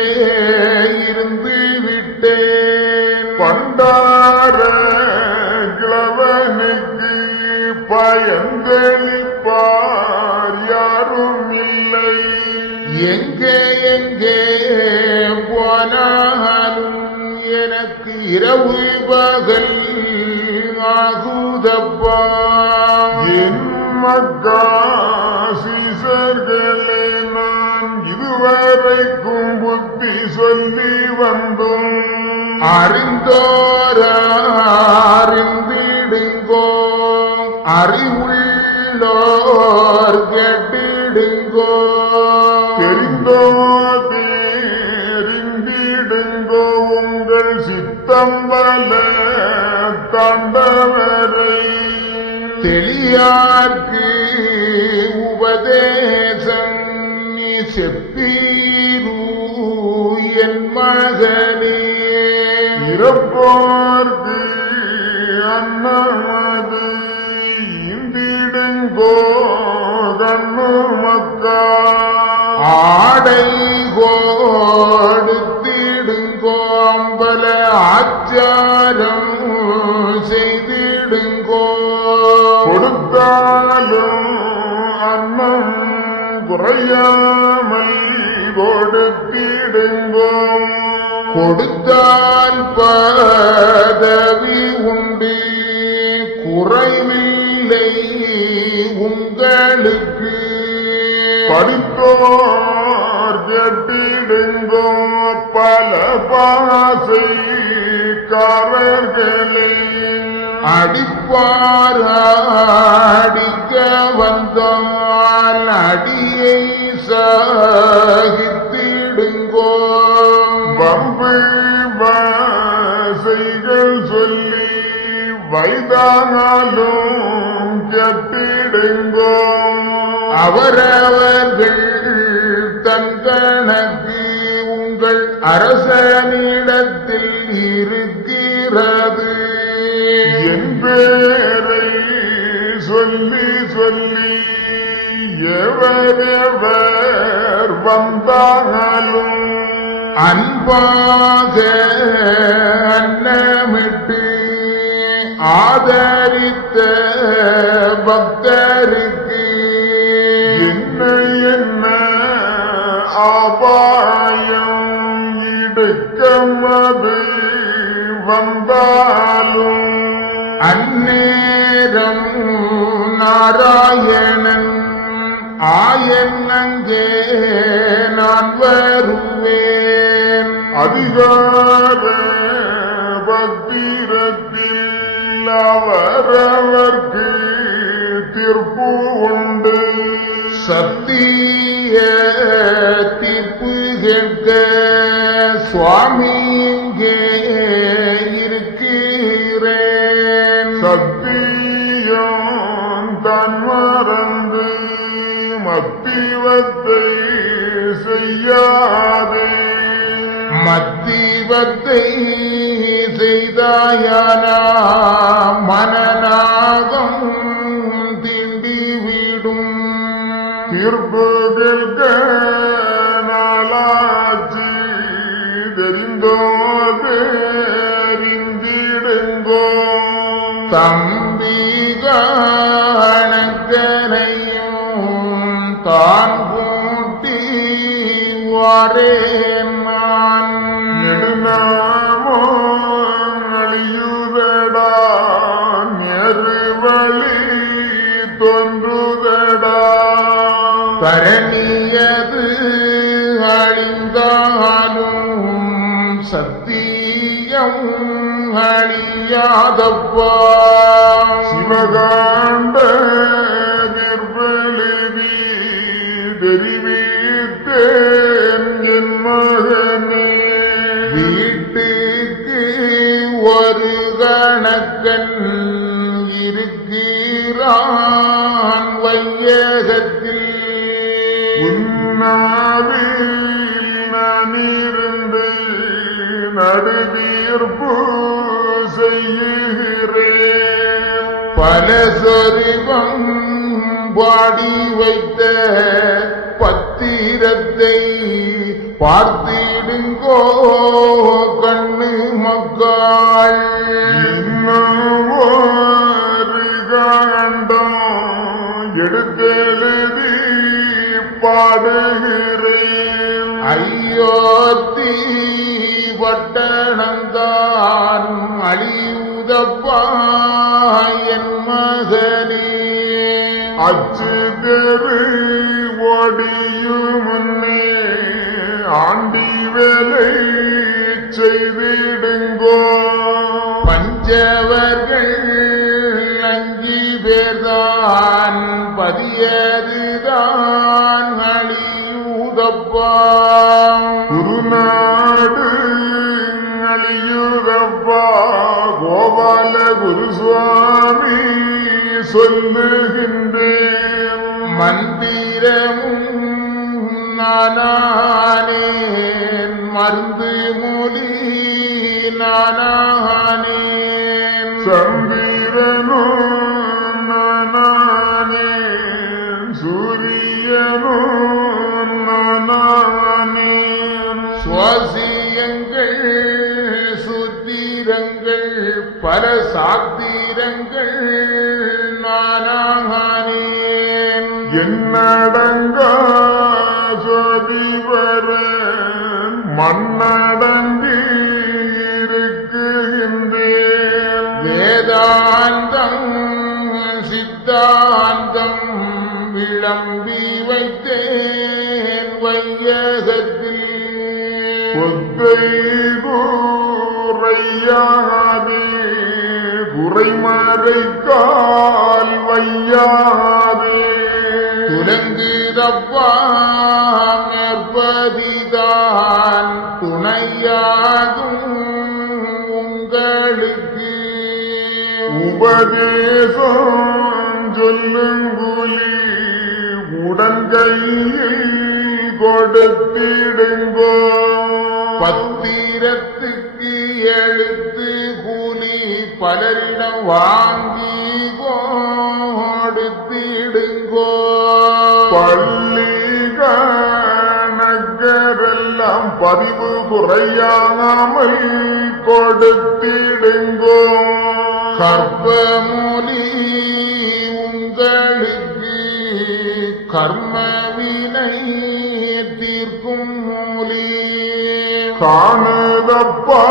இருந்து விட்டேன். பண்டார கிழவனுக்கு பயந்தளிப்பார் யாரும் இல்லை. எங்கே எங்கே போனாலும் எனக்கு இரவு பகல் ஆகுதப்பா. என் மக்கா சீசர்களே நான் இதுவரைக்கும் புத்தி சொல்லி வந்தும் அறிந்தோர அறிந்திடுங்கோ அறிவுள்ளோர் கேட்டிடுங்கோ. தெரிந்தோ தெரிந்திடுங்கோ உங்கள் சித்தம் வல தாண்டவரை. தெளியார்க்கு உபதேசம் நீ செப்பீரு என் மகனே. இறப்போர்க்கு அன்னமது இந்திடுங்கோ கண்ணு மக்கா. ஆடை கொடுத்திடுங்கோ அம்பல ஆச்சாரம் செய்திடுங்கோ. கொடுத்தாலும் அன்னம் குறையாமல் கொடுத்திடுங்கோ. கொடுத்தால் பதவி உண்டு குறைவில்லை உங்களுக்கு படித்தோர் கேட்டிடுங்கோ பல பாசை காரர்களே அடிப்பார் அடிக்க வந்தால் அடியை சகித்திடுங்கோ வம்பு வாசைகள் சொல்லி வைதானாலும் கேட்டிடுங்கோ அவரவர்கள் தன் கணக்கு உங்கள் அரசனிடத்தில் இருக்கிறது என் பேரை சொல்லி சொல்லி எவர் வந்தாலும் அன்பாக அன்னமிட்டு ஆதரித்த பக்தருக்கு என்ன என்ன அபாயம் இடுக்கமது வந்தாலும் அந்நேரம் நாராயணன் ஆயன் அங்கே நான் வருவேன் அதிகார பக்திரத்தில் அவரவர்க்கு தீர்ப்பு உண்டு சத்திய தீர்ப்பு கேட்க சுவாமி இங்கே இருக்கிறேன் சத்தியம் தான் மறந்து மத்திவத்தை செய்யாதே மத்திவத்தை செய்தாயானா மனநாகம் திண்டிவிடும் தீர்ப்பு கேட்க நாளாச்சி தெரிந்தோ தெரிந்திடுங்கோ தம்பிகணக்கனையும் தான் கூட்டி வாரேன் நான் நெடுநாமோ அழியுதடா நெருவழி தோன்றுதடா பரணியது அழிந்தாலும் சத்தியம் அழியாதப்பா சிவகாண்ட நிர்வழுதி தெரிவித்தேன் என் மகனே வீட்டுக்கு ஒரு கணக்கன் இருக்கிறான் வையகத்தில் உன்னாவில் நான் இருந்து நடுதீர்ப்பு செய்கிறேன் பல சொரிவம் பாடி வைத்த பத்திரத்தை பார்த்திடுங்கோ கண்ணு மக்கள் இன்னும் ஒரு காண்டம் எடுத்தெழுதி பாடுகிறேன் ஐயோத்தி பட்டணந்தான் அழியுதப்பா என் மகனே அச்சு தெரு ஓடியும் முன்னே ஆண்டி வேலை செய்திடுங்கோ பஞ்சவர்கள் 5 பேர்தான் பதியதுதான் அழியுதப்பா குருநாடு அழியுதப்பா கோபால குருசுவாமி சொல்லுகின்றேன் மந்திரமும் நானானேன் மருந்து மொழி நானானேன் சந்திரனும் நானேன் சூரியனும் நானேன் சுவாசியங்கள் சுத்திரங்கள் பல சாத்திரங்கள் நானானேன் என்னடங்கா சொதிவரன் மண்ணடங்கி வேதாந்தம் விளம்பி வைத்தேன் வையகத்தில் கொத்தை கூறையாதே குறைமறைக்கால் வையாதே துலங்குதப்பா மேற்பதிதான் துணையாகும் உங்களுக்கு உபதேசம் சொல்லுங்குலி உடன்கையில் கொடுத்திடுங்கோ பத்திரத்துக்கு எழுத்து கூலி பலரிடம் வாங்கி கொடுத்திடுங்கோ பள்ளி கணக்கரெல்லாம் பதிவு குறையாமல் கொடுத்திடுங்கோ கற்பமொழி உங்களுக்கு கர்மவினை தீர்க்கும் மொழி காணுதப்பா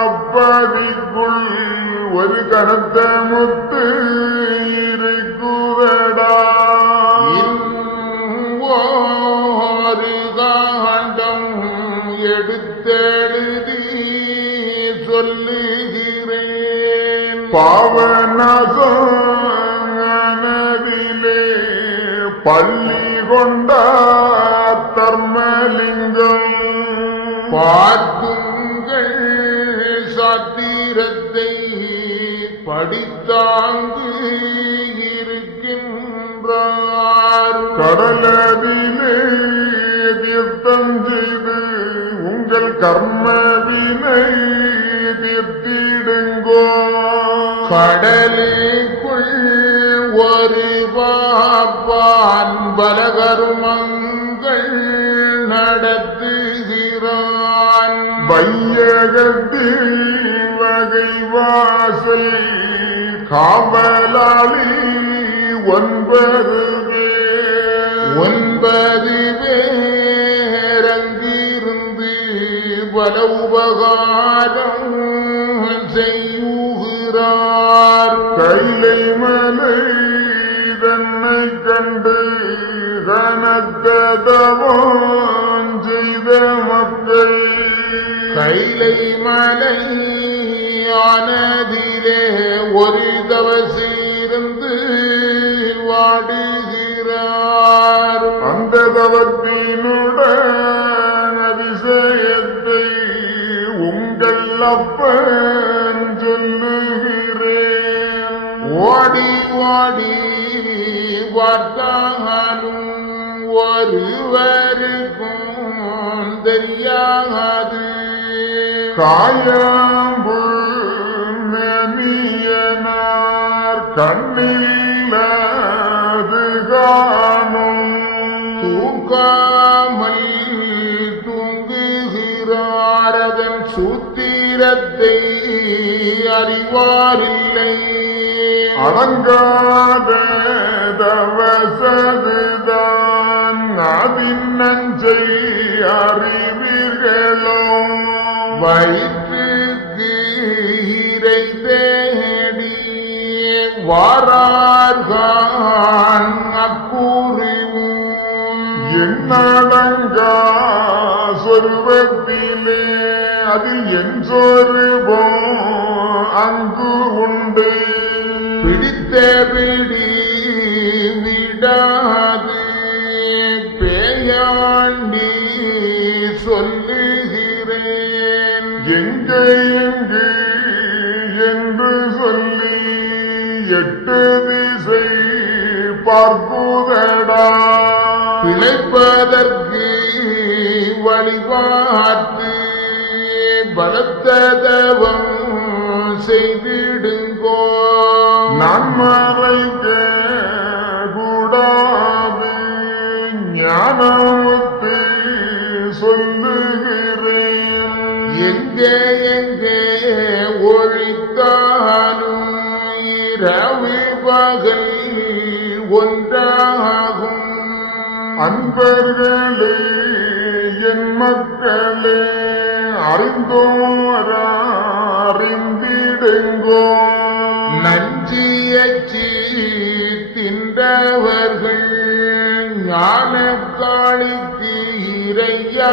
அப்பதிக்குள் ஒரு கனத்த முத்து இருக்குதடா ஒரு காண்டம் எடுத்தெழுதி சொல்லுகிறேன் பாவநாசனதிலே பள்ளி கொண்ட தர்மலிங்கம் பார்க்குங்கள் சாத்திரத்தை படித்தாங்கு இருக்கின்றார் கடலதிலே தீர்த்தம் செய்து உங்கள் கர்மவினை தீர்த்திடுங்கோ கடலுக்குள் ஒரு பாப்பான் பலகருமங்கள் நடத்துகிறான் வையகத்தில் வகை வாசல் காவலாளி 9 பேர் அங்கிருந்து பல உபகாரம் செய்யுகிறார் கைலை மலை தன்னை கண்டு கனத்ததவம் செய்த மக்கள் கைலை மலை ஆனதிலே ஒரு தவசிருந்து வாடுகிறார் அந்த தவத்தினுடன் அதிசயத்தை உங்கள் அப்பன் சொல்லுகிறேன் ஓடி ஓடி பார்த்தாலும் ஒருவருக்கும் தெரியாது காயாம்புள் மேனியனார் கண்ணில்லது காணும் தூங்காமல் தூங்குகிறார் அதன் சூத்திரத்தை அறிவாரில்லை அடங்காத தவசதுதான் அதின் நஞ்சை அறிவீர்களோ வயிற்றுக்கு இறை தேடி வாரார்கான் அக்கூறும் என்னடங்கா சொருவத்திலே அதில் என் சொருபம் அங்கு உண்டு பிடித்த பிடி விடாது பேயாண்டி சொல்லுகிறேன் எங்கே எங்கு என்று சொல்லி 8 திசை பார்க்குதடா பிழைப்பதற்கு வழிபார்த்து பலத்ததவம் செய்திடுங்கோ நான் மறைக்க கூடாது ஞானமுத்து சொல்லுகிறேன் எங்கே எங்கே ஒழித்தாலும் இரவு பகல் ஒன்றாகும் அன்பர்களே என் மக்களே அறிந்திடுங்கோ நஞ்சியச்சி தின் நின்றவர்கள் ஞானக்காளிக்கு இறையாவார்.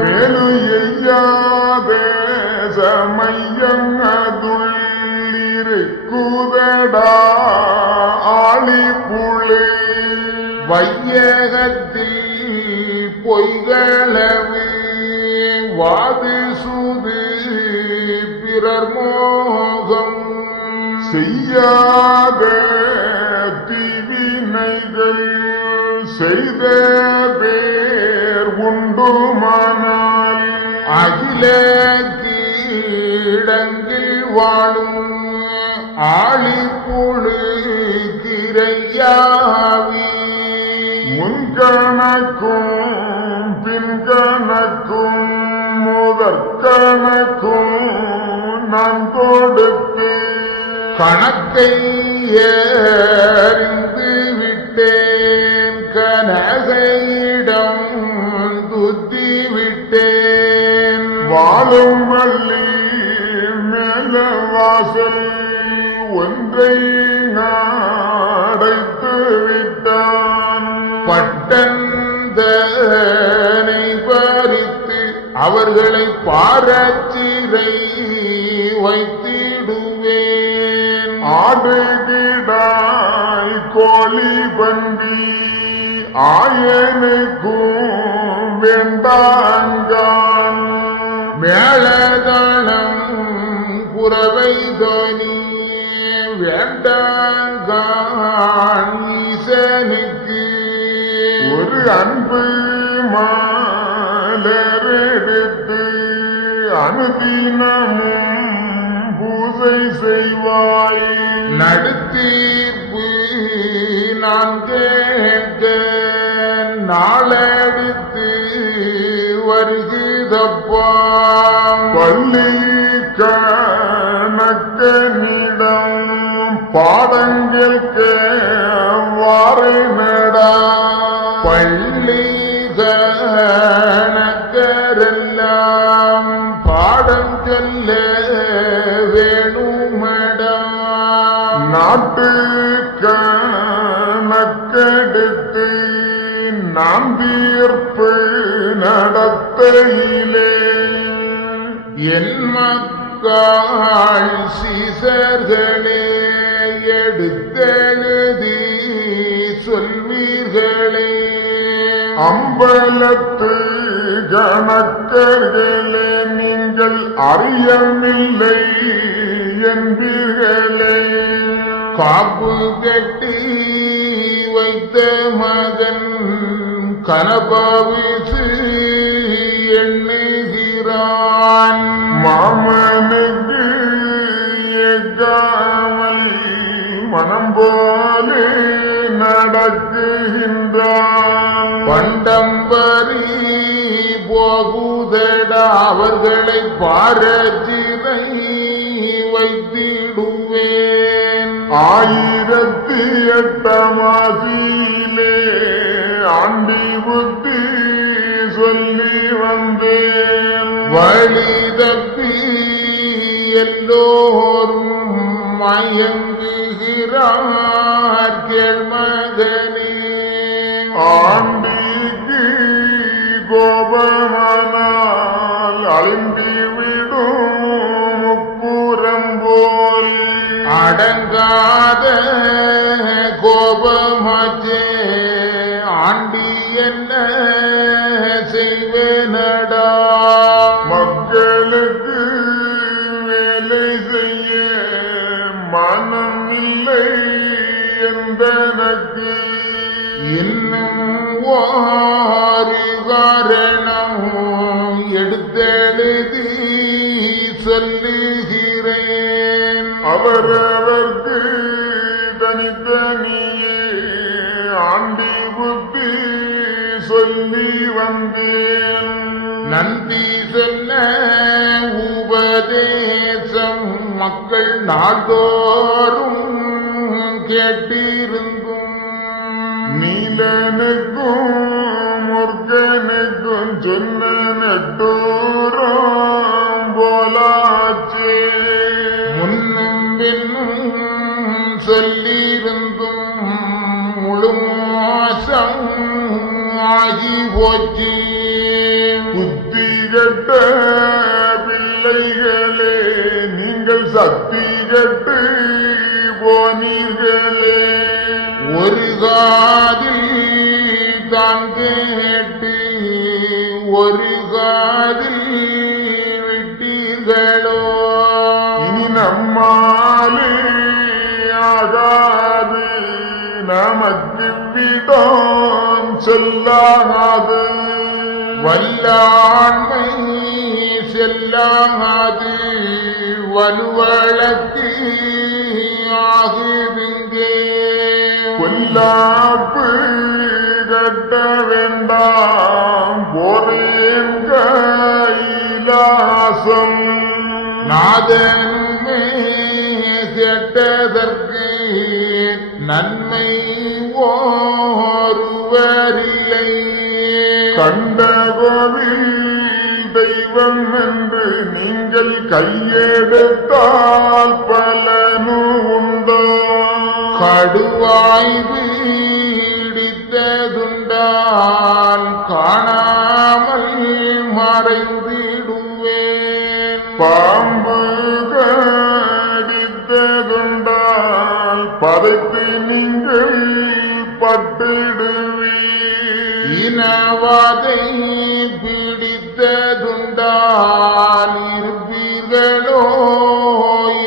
மேலு எய்யாத சமயங்கதுள்ளிருக்குதடா ஆளிப்புளே. வையகத்தில் பொய்களவு வாது சூது பிறர் மோகம் செய்யாத தீவினைகள் செய்த பேர் உண்டுமானால் அகில கீழங்கில் வாழும் ஆளிப்புழு கிரையாவி. முன்கணக்கும் பின்கணக்கும் முதற்கணக்கும் நான் கொடுத்து கணக்கை அறிந்து விட்டேன் கனகையிடம் துத்தி விட்டேன். வாழும் வள்ளி மேல வாசல் ஒன்றை அடைத்து விட்டான். பட்டந்தனை பறித்து அவர்களை பாரச்சிறை வைத்திடுவேன். ஆடுகிடாய் கோழி பன்றி ஆயனுக்கும் வேண்டாங்கான். மேளதளம் புறவை தோனி வேண்டாங்கான் ஈசனுக்கு. ஒரு அன்பு மாலரெடுத்து அனுதினமும் பூசை செய்வாய். நடுத்தீர்ப்பு நான் கேட்க நாளெடுத்து வருகிறப்பா. பள்ளி கணக்கனிடம் பாடங்கள் வாரினடா. பள்ளி கணக்கரெல்லாம் பாடம் சொல்ல வேணுமடா. நாட்டு கணக்கெடுத்து நாம் தீர்ப்பு நடத்தையிலே என் மக்கள் சீசர்களே எடுத்தெழுதி சொல்வீர்களே. அம்பலத்து கணக்கர்களே நீங்கள் அறியமில்லை என்பீர்களே. காப்பு கட்டி வைத்த மகன் கனபாவிசு எண்ணுகிறான். மாமனுக்கு எக்காமல் மனம் போலே நடக்குகின்றான். பண்டம்பரி போகுதடா அவர்களை பாரச்சிறை வைத்திடுவேன். 1008 ஆசியிலே ஆண்டி புத்தி சொல்லி வந்தேன். வழி தப்பி எல்லோரும் மயங்குகிறார் கேள்மகனே. ஆண்டிக்கு கோபமானால் அழிந்தி விடும் முப்புறம் போல் அடங்காத கோபமாச்சே ஆண்டி என்ன செய்வேனடா. மக்களுக்கு வேலை செய்ய மனம் இல்லை என்பனக்கு இன்னும் ஒரு காரணம் எடுத்தெழுதி சொல்லுகிறேன். அவரவர்க்கு தனித்தனியே ஆண்டி புத்தி சொல்லி வந்தேன். நந்தி சொன்ன உபதேசம் மக்கள் நாள்தோறும் கேட்டிருந்தும் நீலனுக்கும் முருகனுக்கும் சொன்ன நட்டூரம் போலாச்சே. முன்னும் பின்னும் சொல்லி இருந்தும் முழுமோசம் ஆகி போச்சு. புத்தி கெட்ட பிள்ளைகளே, நீங்கள் சக்தி கெட்டு போனீர்களே. ஒரு காதில் தான் கேட்டு ஒரு காதில் விட்டீர்களோ. இனி நம்மாலே ஆகாது, நமக்கு விடம் செல்லாது. வல்லாண்மை செல்லாது வலுவழக்கு ஆகுதுங்கே. பொல்லாப்பு கட்ட வேண்டாம், போரேன் கைலாசம். நாதனுமே கெட்டதற்கு நன்மை ஓருவரில்லை. கண்ட கோவில் தெய்வம் என்று நீங்கள் கையெடுத்தால் பலனும் உண்டோ. கடுவாய் பீடித்ததுண்டால் காணாமல் மறைந்திடுவேன். பாம்பு கடித்ததுண்டால் பதைத்து நீங்கள் பட்டிடுவீர். இனவாதை பிடித்ததுண்டால் இருப்பீர்களோ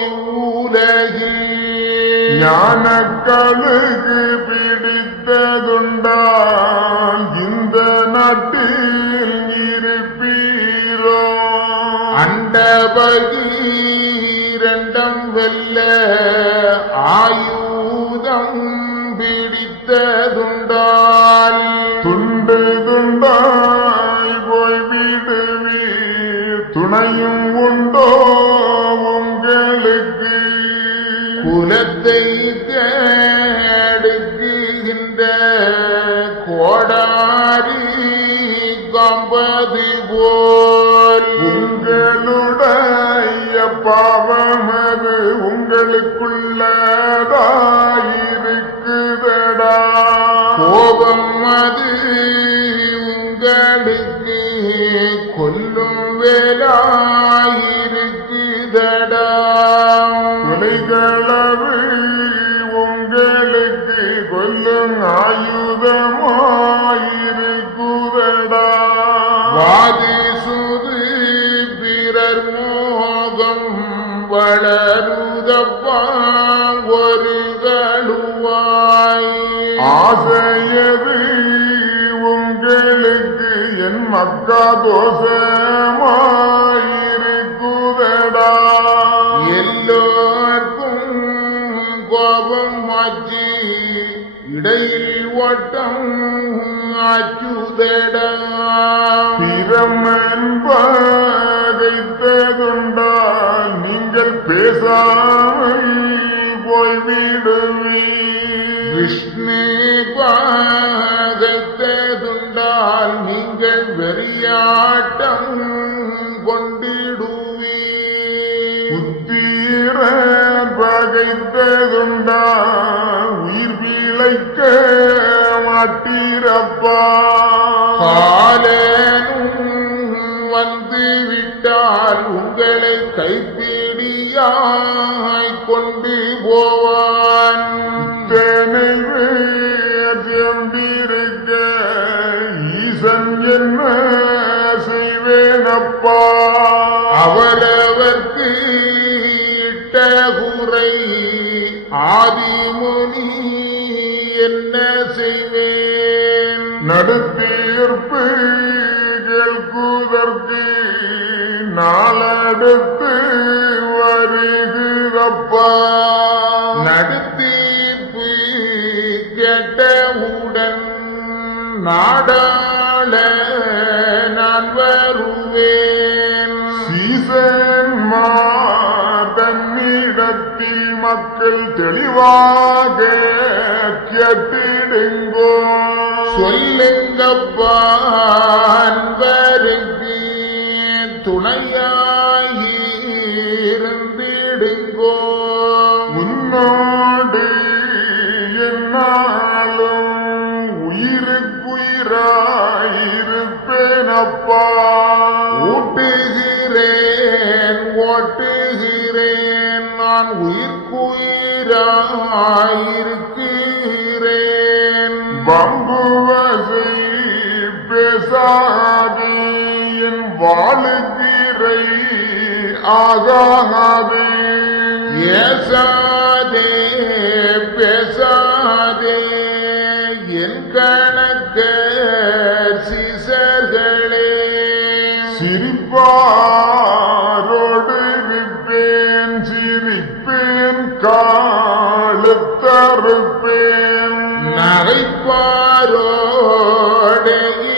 இவ்வுலகில். ஞானக்கழுகு பிடித்ததுண்டால் இந்த நாட்டில் இருப்பீரோ. அண்டபகீரண்டம் வெல்ல ஆயுதம் பிடித்ததுண்டால் துண்டு துண்டாய் போய்விடுவீர். துணையும் உண்டோ உங்களுக்கு. குலத்தை தேடுகின்ற கோடாரி கம்பது போல் உங்களுடைய பாவமது உங்களுக்குள்ளதாயிருக்குதடா. கோபம் அது உங்களுக்கு கொல்லும் வேலாயிருக்குதடா. கொலைகளவு உங்களுக்கு கொல்லும் ஆயுதமாயிருக்குதடா. வாதி சுது பிறர் மோகம் வளருதப்பா ஒரு கழுவாய். ஆசையது உங்களுக்கு என் மக்கா தோஷமாயிருக்குதடா. எல்லோர்க்கும் கோபம் ஆச்சு இடையில் ஓட்டம் ஆச்சுதடா. பிரமன் பகைத்ததுண்டால் நீங்கள் பேசாமல் போய்விடுவீர். விஷ்ணு பாகத்ததுண்டால் நீங்கள் வெறியாட்டம் கொண்டிடுவீர். புத்தீர பகைத்ததுண்டால் உயிர் பிழைக்க மாட்டீரப்பா. காலேனும் வந்து விட்டால் உங்களை கைப்பிடியாய் கொண்டு போவான். செம்பிருக்க ஈசன் என்ன செய்வேனப்பா. அவரவர்க்கு இட்ட குறை ஆதிமுனி என்ன செய்வேன். நடுத்தீர்ப்பு கேட்குதற்கு நாளடுத்து வருகிறப்பா. நடுத்தீர்ப்பு கேட்டவுடன் நாடாள நான் வருவேன். சீசன்மார் தன்னிடத்தில் மக்கள் தெளிவாக கேட்டிடுங்கோ. சொல்லுங்கப்பா அன்பருக்கு துணையாயிருந்திடுங்கோ. உன்னோடு என்னாலும் உயிருக்குயிராயிருப்பேன் அப்பா. ஊட்டுகிறேன் ஓட்டுகிறேன் நான் உயிர்க்குயிராயிருக்கிறேன். பம்புவசை பேசாதே என் வாழுகிறை ஆகாதே. ஏசாதே பேசாதே என் கணக்க சிசர்களே. சிரிப்பாரோடு இருப்பேன் சிரிப்பேன் காலத்தறுப்பேன். நகைப்பாரோடு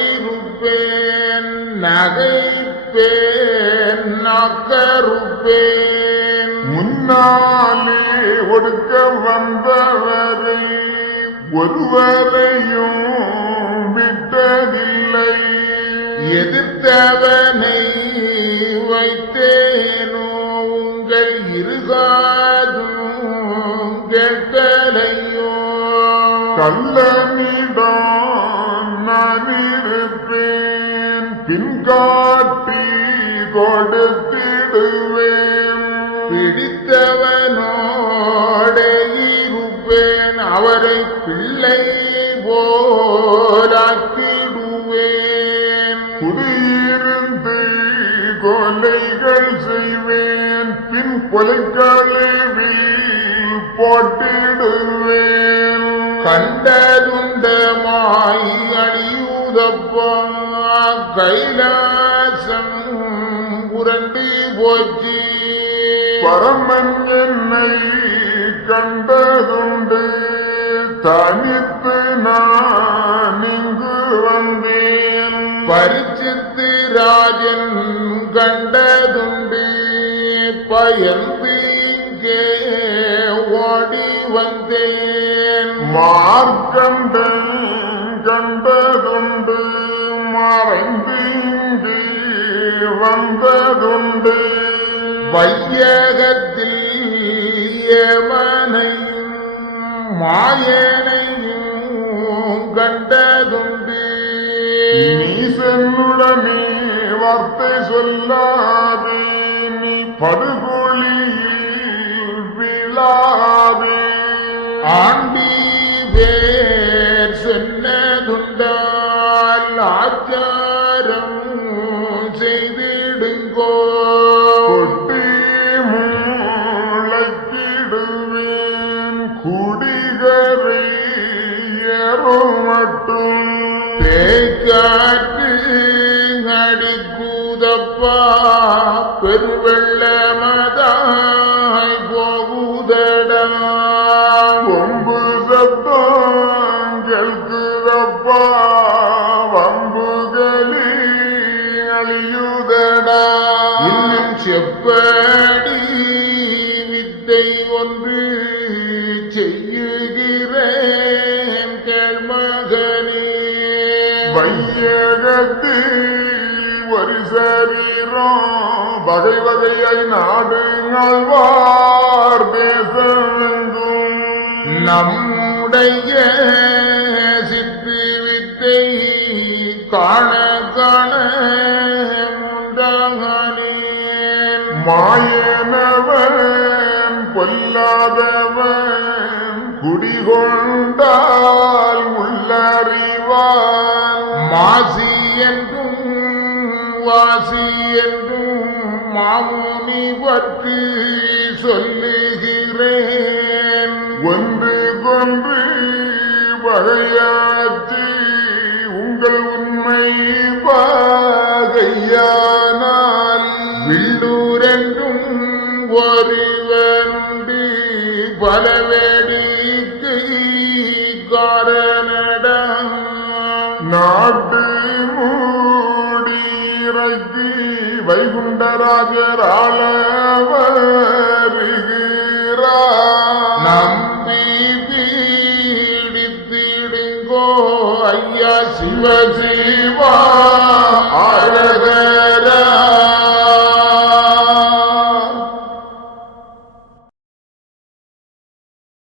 இருப்பேன் நகைப்பேன் நக்கறுப்பேன். முன்னாலே ஒடுக்க வந்தவரை ஒருவரையும் விட்டதில்லை. எதிர்த்தவனை வைத்தேனோ உங்கள் இருகாதும் கேட்கலையோ. கள்ளனிடம் நான் இருப்பேன் பின்காட்டி கொடுத்திடுவேன். பிடித்தவனோடு இருப்பேன் அவரை பிள்ளை போலாக்கிடுவேன். குடியிருந்து கொலைகள் செய்வேன் பின் கொலைக்கழிவில் போட்டிடுவேன். கண்டதுண்டமாய் அழியுதப்பா கைலாசம் புரண்டு போச்சு. பரமன் என்னை கண்டதுண்டு தனித்து நான் இங்கு வந்தேன். பரிசித்து ராஜன் கண்டதுண்டு பயந்து இங்கே ஓடி வந்தேன். மார்க்கண்டன் கண்டதுண்டு மறைந்து இங்கே வந்ததுண்டு. வையகத்தில் ஏமனையும் மாயனையும் கண்டதுண்டு. நீசனுடனே வார்த்தை சொல்லாதே நீ படுகொலியில் விழாதே. ஆண்டி வேர் சொன்னதுண்டால் ஆச்சாரம் செய்திடுங்கோ. கொட்டி முளைத்திடுவேன் குடிகரை ஏறும் மட்டும். பேய்காற்று அடிக்குதப்பா பெருவெள்ளமதாய் போகுதடா. கொம்பு சத்தம் கேட்குதப்பா வம்புகளி அழியுதடா. இன்னும் செப்படி வித்தை ஒன்று செய்யுகிறேன் கேள்மகனே. வையகத்தில் ஒரு சரீரம் வகை வகையாய் நாடுங்கள் வார் தேசமெங்கும். நம்முடைய சித்து வித்தை காண காண முண்டானேன். மாயனவன் பொல்லாதவன் குடிகொண்டால் உள்ளறிவான். மாசி என்றும் வாசி என்றும் மாமுனி பற்றி சொல்லுகிறேன். ஒன்று கொன்று வகையாற்றி உங்கள் உண்மை பாகையானால். வில்லூரென்றும் ஒருவனுண்டு பலவேடிக்கை காரணடா. நாட்டு மூடி இறக்கி வைகுண்டராஜரால வருகிறார். நம்பி பீடித்திடுங்கோ ஐயா சிவ சிவா சிவா.